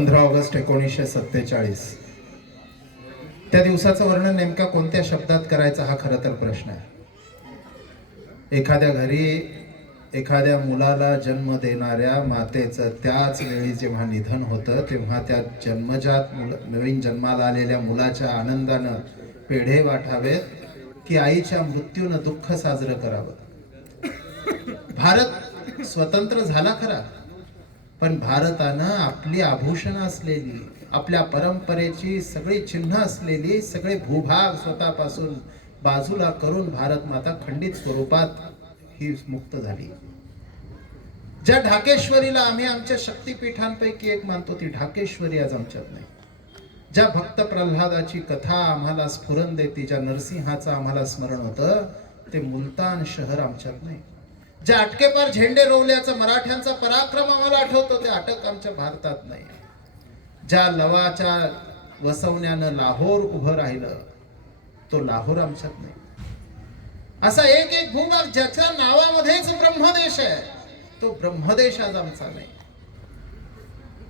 15 ऑगस्ट 1947. त्या दिवसाचं वर्णन नेमका कोणत्या शब्दात करायचं हा खरं तर प्रश्न आहे. एखाद्या घरी एखाद्या मुलाला जन्म देणाऱ्या मातेचं त्याच वेळी जेव्हा निधन होतं तेव्हा त्या जन्मजात नवीन जन्माला आलेल्या मुलाच्या आनंदानं पेढे वाटावेत की आईच्या मृत्यूनं दुःख साजरं करावं. भारत स्वतंत्र झाला खरा, पण भारतानं आपली आभूषणं असलेली, आपल्या परंपरेची सगळी चिन्ह असलेली सगळे भूभाग स्वतःपासून बाजूला करून भारत माता खंडित स्वरूपात ही मुक्त झाली. ज्या ढाकेश्वरीला आम्ही आमच्या शक्तिपीठांपैकी एक मानतो ती ढाकेश्वरी आज आमच्यात नाही. ज्या भक्त प्रल्हादाची कथा आम्हाला स्फुरण देते, ज्या नरसिंहाचं आम्हाला स्मरण होतं ते मुलतान शहर आमच्यात नाही. ज्या अटकेपार झेंडे रोवल्याचा मराठ्यांचा पराक्रम आम्हाला आठवतो ते अटक आमच्या भारतात नाही. ज्या लवाच्या वसवण्यानं लाहोर उभं राहिलं तो लाहोर आमच्यात नाही. असा एक एक भूभाग ज्याच्या नावामध्येच ब्रह्मदेश आहे तो ब्रह्मदेश आज आमचा नाही.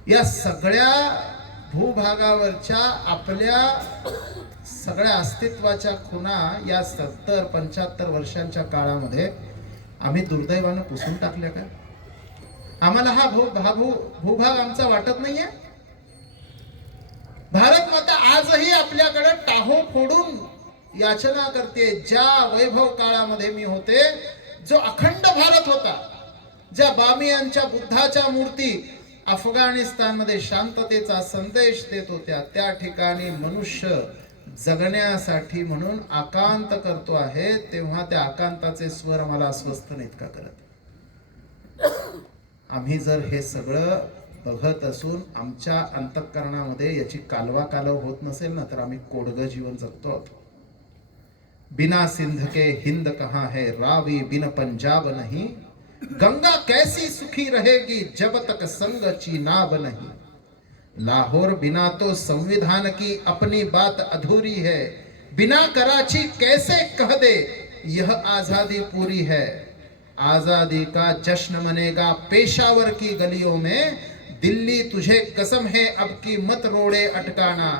या सगळ्या भूभागावरच्या आपल्या सगळ्या अस्तित्वाच्या खुणा या 70-75 वर्षांच्या काळामध्ये आम्ही दुर्दैवानं पुसून टाकल्या का? आम्हाला हा भूभाग आमचा वाटत नाहीये. भारत माता आजही आपल्याकडे टाहो फोडून याचना करते. ज्या वैभव काळामध्ये मी होते, जो अखंड भारत होता, ज्या बामियांच्या बुद्धाच्या मूर्ती अफगाणिस्तानमध्ये शांततेचा संदेश देत होत्या, त्या ठिकाणी मनुष्य जगण्यासाठी म्हणून आकांत करतो आहे, तेव्हा त्या आकांताचे स्वर आम्हाला अस्वस्थ नाहीत का करत? आम्ही जर हे सगळं बघत असून आमच्या अंतःकरणामध्ये याची कालवा होत नसेल ना, तर आम्ही कोडगं जीवन जगतो आहोत. बिना सिंध के हिंद कहाँ है, रावी बिन पंजाब नहीं, गंगा कैसी सुखी रहेगी जब तक संग चीनाब नहीं. लाहौर बिना तो संविधान की अपनी बात अधूरी है, बिना कराची कैसे कह दे यह आजादी पूरी है. आजादी का जश्न मनेगा पेशावर की गलियों में, दिल्ली तुझे कसम है अब की मत रोड़े अटकाना.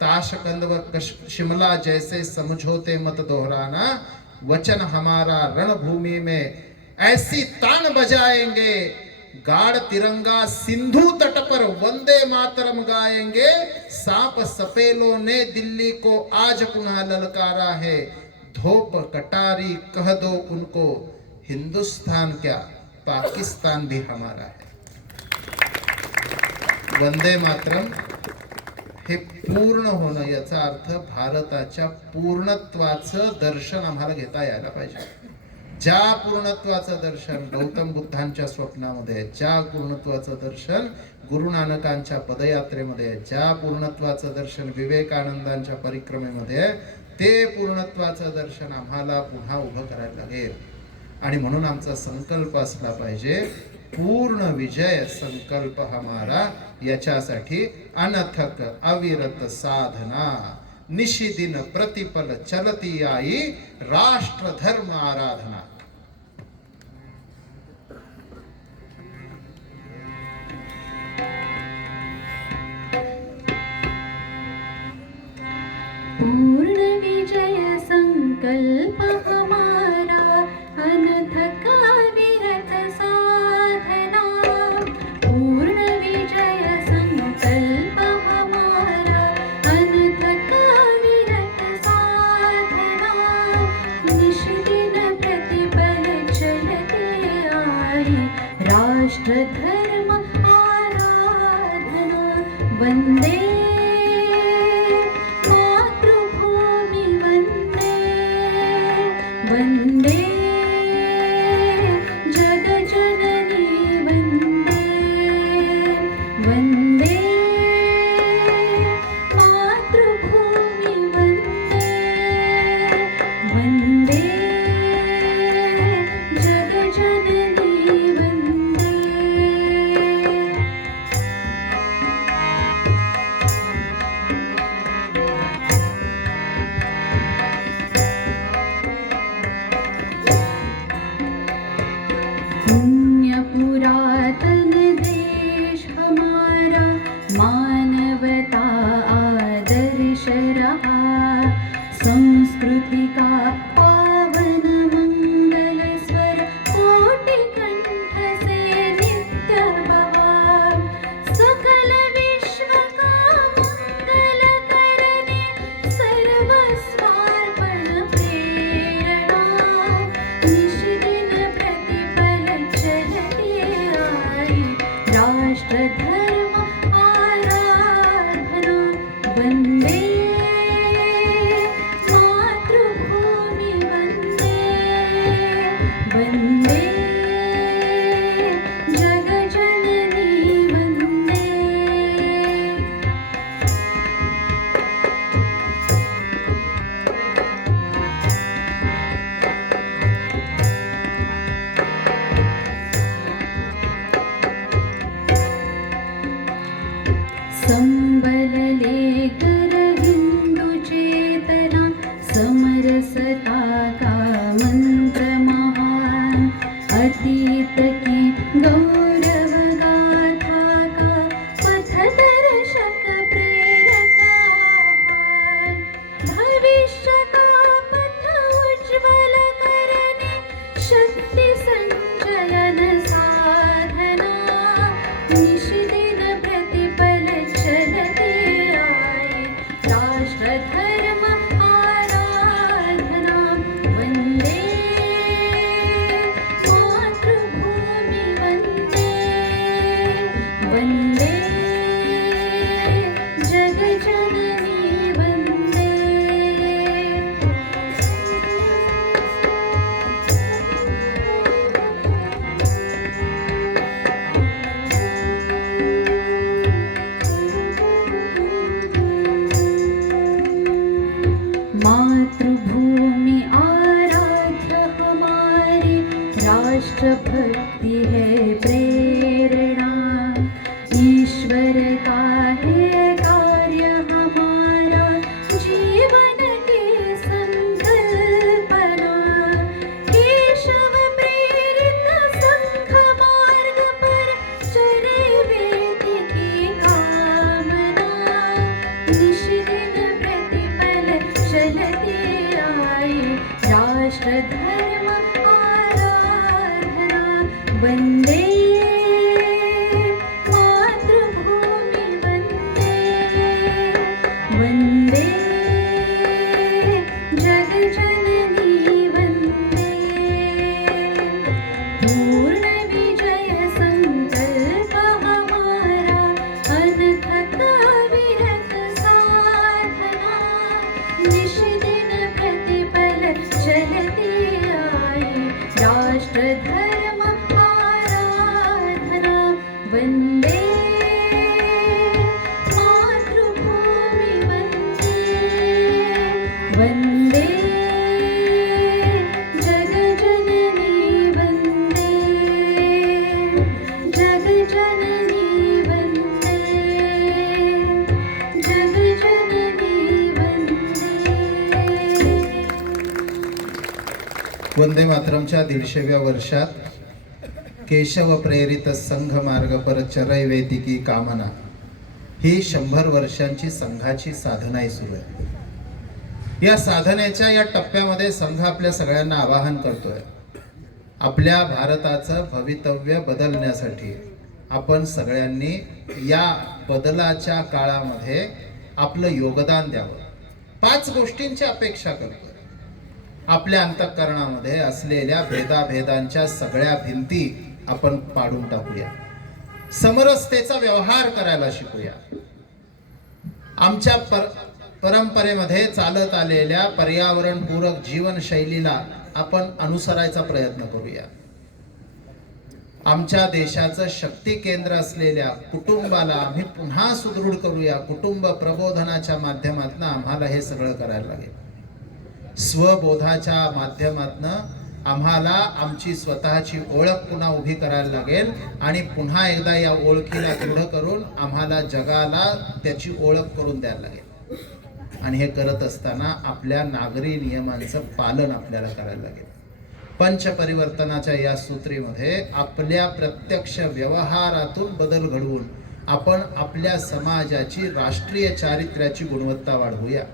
ताशकंद व शिमला जैसे समझौते मत दोहराना. वचन हमारा रणभूमि में ऐसी तान बजाएंगे, गाढ़ तिरंगा सिंधु तट पर वंदे मातरम गाएंगे. सांप सपेलों ने दिल्ली को आज पुनः ललकारा है, धोप कटारी कह दो उनको, हिंदुस्तान क्या पाकिस्तान भी हमारा है. वंदे मातरम हे पूर्ण होणं याचा अर्थ भारताच्या पूर्णत्वाचं दर्शन आम्हाला घेता यायला पाहिजे. ज्या पूर्णत्वाचं दर्शन गौतम बुद्धांच्या स्वप्नामध्ये, ज्या पूर्णत्वाचं दर्शन गुरु नानकांच्या पदयात्रेमध्ये, ज्या पूर्णत्वाचं दर्शन विवेकानंदांच्या परिक्रमेमध्ये, ते पूर्णत्वाचं दर्शन आम्हाला पुन्हा उभं करायला लागेल. आणि म्हणून आमचा संकल्प असला पाहिजे पूर्ण विजय संकल्प हमारा. याच्यासाठी अनथक अविरत साधना, निशिदिन प्रतिपल चलती आई, राष्ट्र धर्म आराधना. पूर्ण विजय संकल्प हमारा, अनथक अविरत साधना. पूर्ण विजय संकल्प हमारा, अनथक अविरत साधना. निष्दिन प्रतिपल चलते आई, राष्ट्र धर्म आराधना. वंदे वंदे जगजननी वंदे. वंदे मातृभूमि वंदे. वंदे जगजननी वंदे. राष्ट्रधर्म आराधना वन्दे मातृभूमि वन्दे वन्दे जगजननी वन्दे संबलले कर हिंदू चेतना समरसता का मंत्र महान अतीत की गौरव गाथा का पथदर्शक प्रेरक आह्वान भविष्य का पथ उज्ज्वल करने शक्ति संचयन साधना निशिदिन प्रतिपल चलते आए राष्ट्रधर्म आराधना वन्दे मातृभूमि वन्दे वन्दे जगजननी वन्दे मातृभूमि आराध्य हमारी राष्ट्रभक्ति है प्रेरणा ईश्वर का है कार्य हमारा जीवन की संकल्पना केशव प्रेरित संघ मार्ग पर चले वेद की कामना निशिदिन प्रतिपल चलते आए राष्ट्रधर्म आराधना वन्दे मातृभूमि वन्दे वन्दे जगजननी वन्दे पूर्ण विजय संकल्प हमारा अनथक विरत साधना निशिदिन प्रतिपल चलते आए राष्ट्रधर्म आराधना वन्दे मातृभूमि वन्दे वन्दे जगजननी वन्दे जगजननी वन्दे जगजननी वन्दे वंदे मातरमच्या 150व्या वर्षात केशव प्रेरित संघ मार्ग पर चरय वेदिकी कामना ही 100 वर्षांची संघाची साधनाही सुरू आहे. या साधनेच्या या टप्प्यामध्ये संघ आपल्या सगळ्यांना आवाहन करतोय, आपल्या भारताचं भवितव्य बदलण्यासाठी आपण सगळ्यांनी या बदलाच्या काळामध्ये आपलं योगदान द्यावं. 5 गोष्टींची अपेक्षा करतोय. आपल्या अंतःकरणामध्ये असलेल्या भेदाभेदांच्या सगळ्या भिंती आपण पाडून टाकूया. समरसतेचा व्यवहार करायला शिकूया. आमच्या परंपरेमध्ये चालत आलेल्या पर्यावरणपूरक जीवनशैलीला आपण अनुसरायचा प्रयत्न करूया. आमच्या देशाचं शक्ती केंद्र असलेल्या कुटुंबाला आम्ही पुन्हा सुदृढ करूया. कुटुंब प्रबोधनाच्या माध्यमातून आम्हाला हे सगळं करायला लागेल. स्वबोधाच्या माध्यमातून आम्हाला आमची स्वतःची ओळख पुन्हा उभी करायला लागेल आणि पुन्हा एकदा या ओळखीला दृढ करून आम्हाला जगाला त्याची ओळख करून द्यायला लागेल. आणि हे करत असताना आपल्या नागरी नियमांचं पालन आपल्याला करायला लागेल. पंचपरिवर्तनाच्या या सूत्रीमध्ये आपल्या प्रत्यक्ष व्यवहारातून बदल घडवून आपण आपल्या समाजाची राष्ट्रीय चारित्र्याची गुणवत्ता वाढवूया.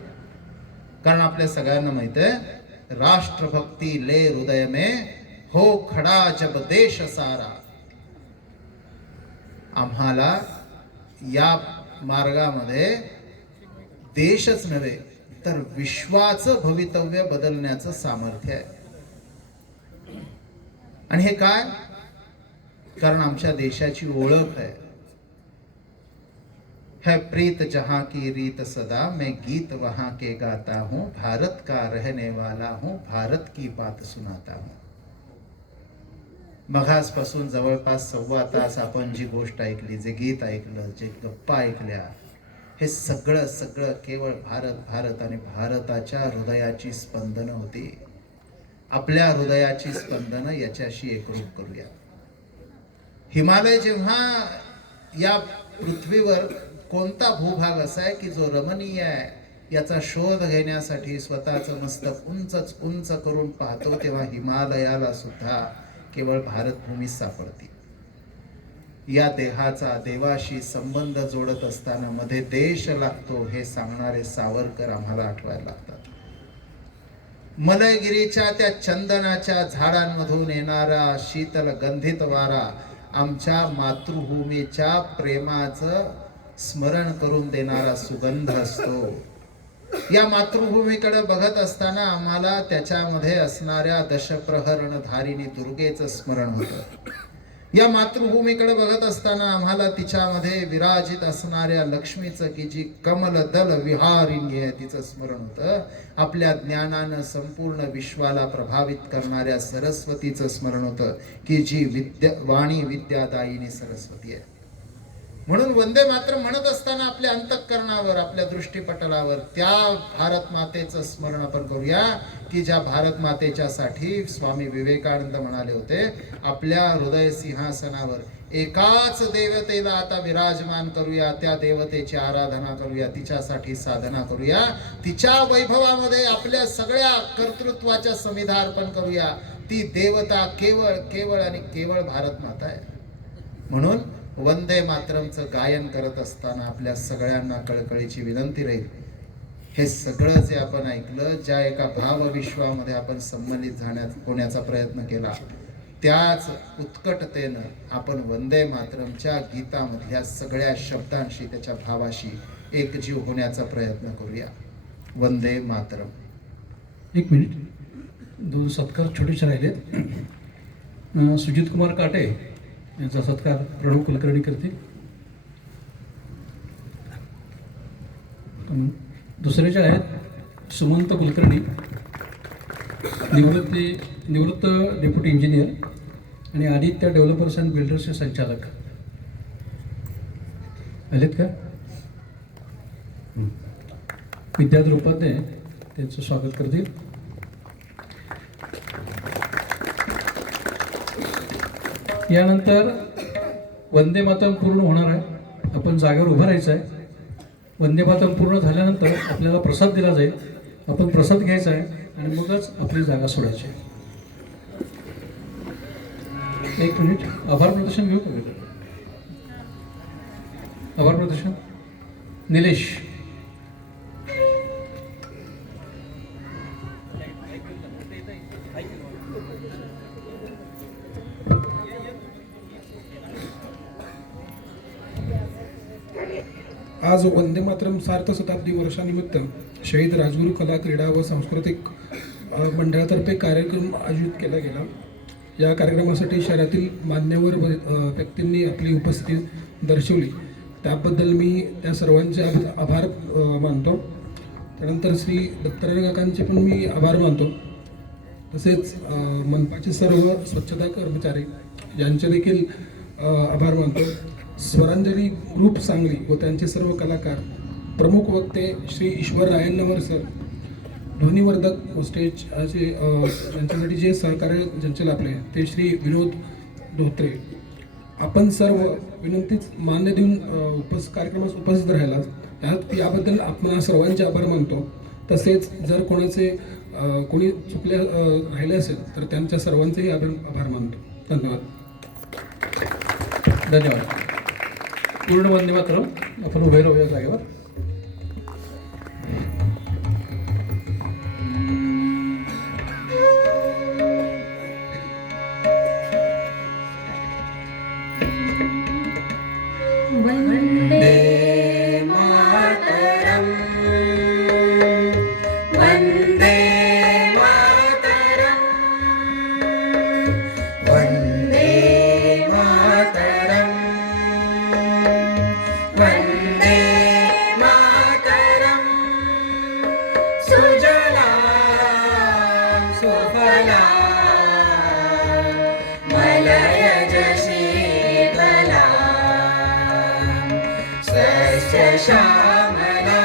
कारण आपल्या सगळ्यांना माहित आहे, राष्ट्रभक्ती ले हृदय में हो खडा जब देश सारा. आम्हाला या मार्गामध्ये देशच नव्हे तर विश्वाचं भवितव्य बदलण्याचं सामर्थ्य आहे. आणि हे काय? कारण आमच्या देशाची ओळख आहे. है प्रीत जहाँ की रीत सदा, मैं गीत वहाँ के गाता हूँ, भारत का रहने वाला हूँ, भारत की बात सुनाता हूँ. मघासपासून जवळपास 1.25 तास आपण जी गोष्ट ऐकली, जे गीत ऐकलं, जे गप्पा ऐकल्या, हे सगळं सगळं केवळ भारत भारत आणि भारताच्या हृदयाची स्पंदनं होती. आपल्या हृदयाची स्पंदनं याच्याशी एकरूप करूया. हिमालय जेव्हा या पृथ्वीवर कोणता भूभाग असा आहे की जो रमणीय आहे याचा शोध घेण्यासाठी स्वतःचं मस्तक उंचच उंच करून पाहतो, तेव्हा हिमालयाला सुद्धा केवळ भारतभूमी सापडते. या देहाचा देवाशी संबंध जोडत असताना मध्ये देश लागतो हे सांगणारे सावरकर आम्हाला आठवायला लागतात. मलयगिरीच्या त्या चंदनाच्या झाडांमधून येणारा शीतल गंधित वारा आमच्या मातृभूमीच्या प्रेमाचं स्मरण करून देणारा सुगंध असतो. या मातृभूमीकडे बघत असताना आम्हाला त्याच्यामध्ये असणाऱ्या दशप्रहरण धारिणी दुर्गेचं स्मरण होतं. या मातृभूमीकडे बघत असताना आम्हाला तिच्यामध्ये विराजित असणाऱ्या लक्ष्मीचं, की जी कमलदल विहारिणी आहे, तिचं स्मरण होतं. आपल्या ज्ञानानं संपूर्ण विश्वाला प्रभावित करणाऱ्या सरस्वतीचं स्मरण होतं, की जी वाणी विद्यादायिनी सरस्वती आहे. म्हणून वंदे मातरम म्हणत असताना आपल्या अंतःकरणावर, आपल्या दृष्टीपटलावर त्या भारत मातेचं स्मरण आपण करूया, की ज्या भारत मातेच्या साठी स्वामी विवेकानंद म्हणाले होते, आपल्या हृदय सिंहासनावर एकाच देवतेला आता विराजमान करूया, त्या देवतेची आराधना करूया, तिच्यासाठी साधना करूया, तिच्या वैभवामध्ये आपल्या सगळ्या कर्तृत्वाच्या समिधा अर्पण करूया. ती देवता केवळ केवळ आणि केवळ भारत माता आहे. म्हणून वंदे मातरमचं गायन करत असताना आपल्या सगळ्यांना कळकळीची विनंती राहील, हे सगळं जे आपण ऐकलं, ज्या एका भावविश्वामध्ये आपण संमलित होण्याचा प्रयत्न केला, त्याच उत्कटतेनं आपण वंदे मातरमच्या गीतामधल्या सगळ्या शब्दांशी, त्याच्या भावाशी एकजीव होण्याचा प्रयत्न करूया. वंदे मातरम. 1 मिनिट, 2 सत्कार छोटेसे राहिलेत. सुजित कुमार काटे यांचा सत्कार प्रणव कुलकर्णी करतील. दुसरे जे आहेत सुमंत कुलकर्णी, निवृत्त डेप्युटी इंजिनियर आणि आदित्य डेव्हलपर्स अँड बिल्डर्सचे संचालक आलेत का? विद्याधर उपाध्याय त्यांचं स्वागत करतील. यानंतर वंदे मातरम पूर्ण होणार आहे. आपण जागेवर उभं राहायचं आहे. वंदे मातरम पूर्ण झाल्यानंतर आपल्याला प्रसाद दिला जाईल. आपण प्रसाद घ्यायचा आहे आणि मगच आपली जागा सोडायची. 1 मिनिट, आभार प्रदर्शन घेऊ का? आभार प्रदर्शन निलेश. आज वंदे मातरम सार्थ शताब्दी वर्षानिमित्त शहीद राजगुरू कला क्रीडा व सांस्कृतिक मंडळातर्फे कार्यक्रम आयोजित केला गेला. या कार्यक्रमासाठी शहरातील मान्यवर व्यक्तींनी आपली उपस्थिती दर्शवली, त्याबद्दल मी त्या सर्वांचे आभार मानतो. त्यानंतर श्री दत्तात्रय काकांचे पण मी आभार मानतो. तसेच मनपाचे सर्व स्वच्छता कर्मचारी यांचे देखील आभार मानतो. स्वरांजली ग्रुप सांगली व त्यांचे सर्व कलाकार, प्रमुख वक्ते श्री ईश्वर रायण्णवर सर, ध्वनिवर्धक स्टेज असे यांच्यासाठी जे सहकार्य ज्यांचे लाभले ते श्री विनोद धोत्रे. आपण सर्व विनंतीच मान्य देऊन कार्यक्रमास उपस्थित राहिला, याबद्दल आपण सर्वांचे आभार मानतो. तसेच जर कोणाचे कोणी चुकले राहिले असेल तर त्यांच्या सर्वांचेही आभार मानतो. धन्यवाद. धन्यवाद. पूर्ण वंदे मातरम. आपण उभे राहूया जागेवर. वंदे मातरम, वंदे मातरम, वंदे मातरम, वंदे श्यामला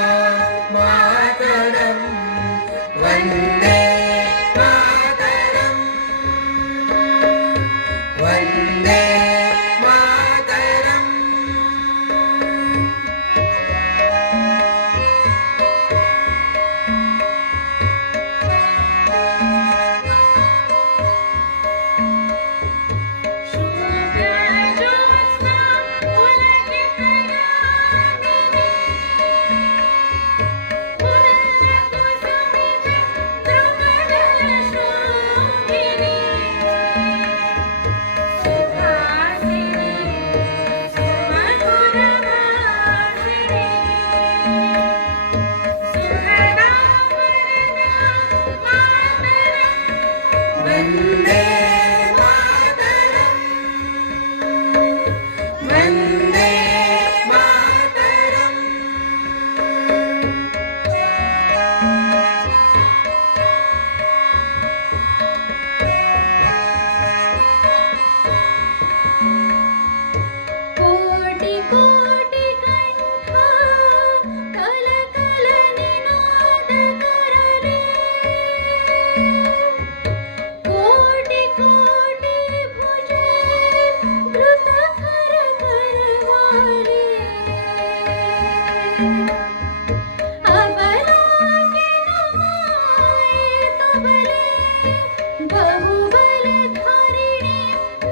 मातरम् वन्दे मातरम् वन्दे मातरम् वन्दे मातरम् वन्दे मातरम् कोटि कोटि कंठा कल कल निनाद करले कोटि कोटि भुजे द्रुत खर करवाले अबला के नमाए तबले बहुबल धारिणे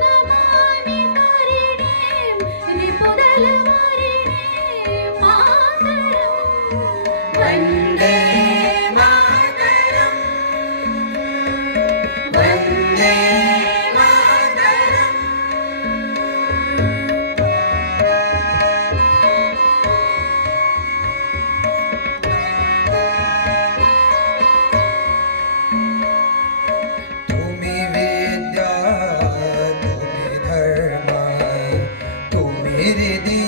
नमामि तारिणे रिपुदल मारिणे मातरम् वन्दे मातरम् वन्दे मातरम् तुम्ही विद्या तुम्ही धर्म तुम्ही हृदि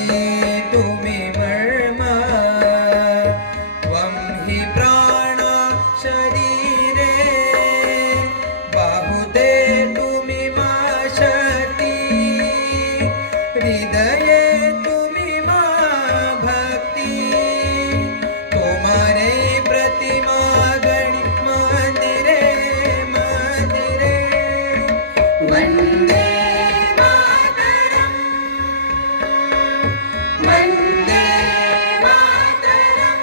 तुम्ही मर्म त्वं हि प्राण शरीरे बाहुते तुम्ही मा शक्ति हृदये तुम्ही मा भक्ति तुम्हारे प्रतिमा गणि मंदिरे मंदिरे वन्दे मातरम् वन्दे मातरम्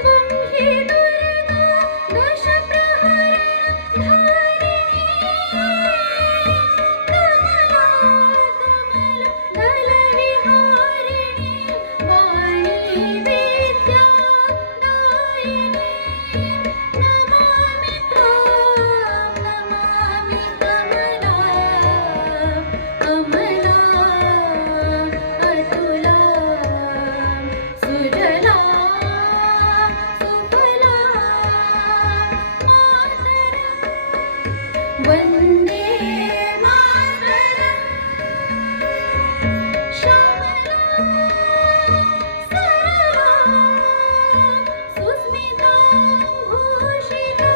त्वं हि दुर्गा दश प्रहरण धारिणी कमला कमल दल विहारिणी वाणी विद्या दायिनी नमामि त्वां नमामि कमला अमला अतुला सुजला सुफला मातरम् वन्दे मातरम् श्यामला सरला सुस्मिता भूषिता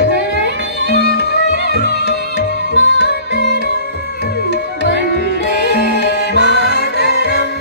धरणी मातरम् वन्दे मातरम्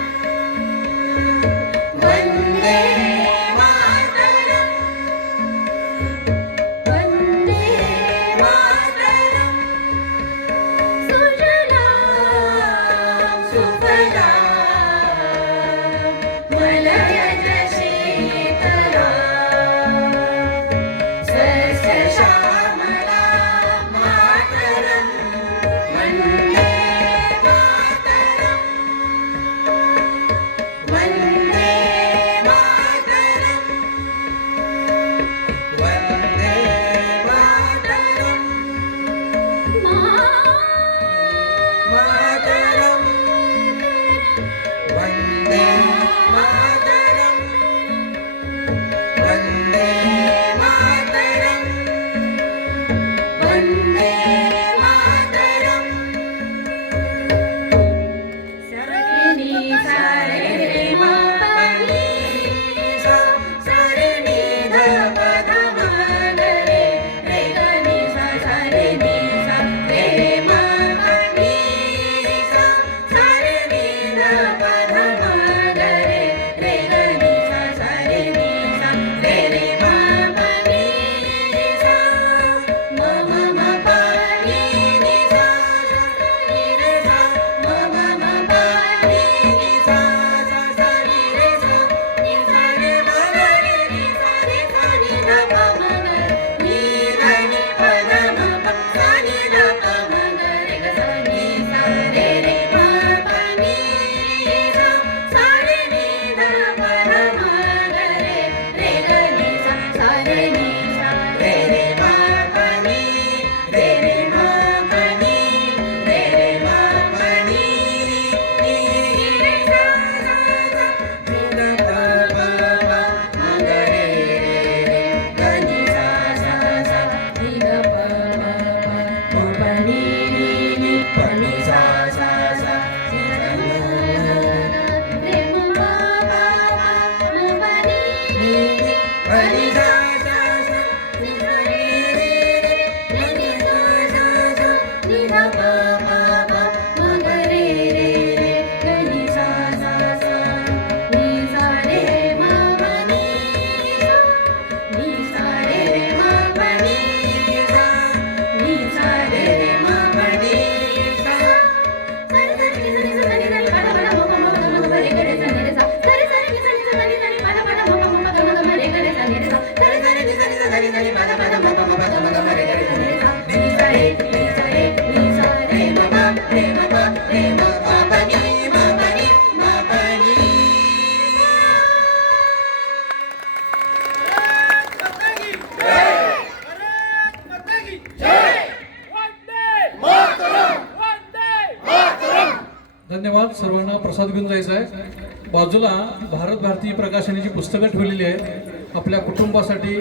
प्रसाद घेऊन जायचा आहे. बाजूला भारत भारती प्रकाशनाची पुस्तकं ठेवलेली आहेत. आपल्या कुटुंबासाठी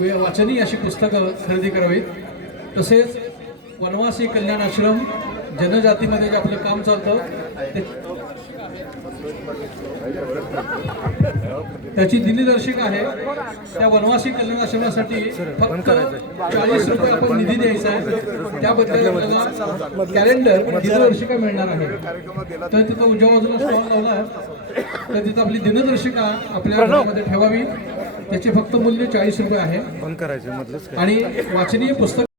वाचनीय अशी पुस्तकं खरेदी करावीत. तसेच वनवासी कल्याण आश्रम जनजातीमध्ये जे आपलं काम चालतं त्याची दिनदर्शिका आहे. त्या वनवासी कल्याण आश्रमासाठी फक्त 40 रुपये आपण निधी द्यायचा आहे. त्याबद्दल आपल्याला कॅलेंडर दिनदर्शिका मिळणार आहे. तर तिथं उजव्या बाजूला स्टॉल लावला तर तिथं आपली दिनदर्शिका आपल्या घरामध्ये ठेवावी. त्याचे फक्त मूल्य 40 रुपये आहे. आणि वाचनीय पुस्तक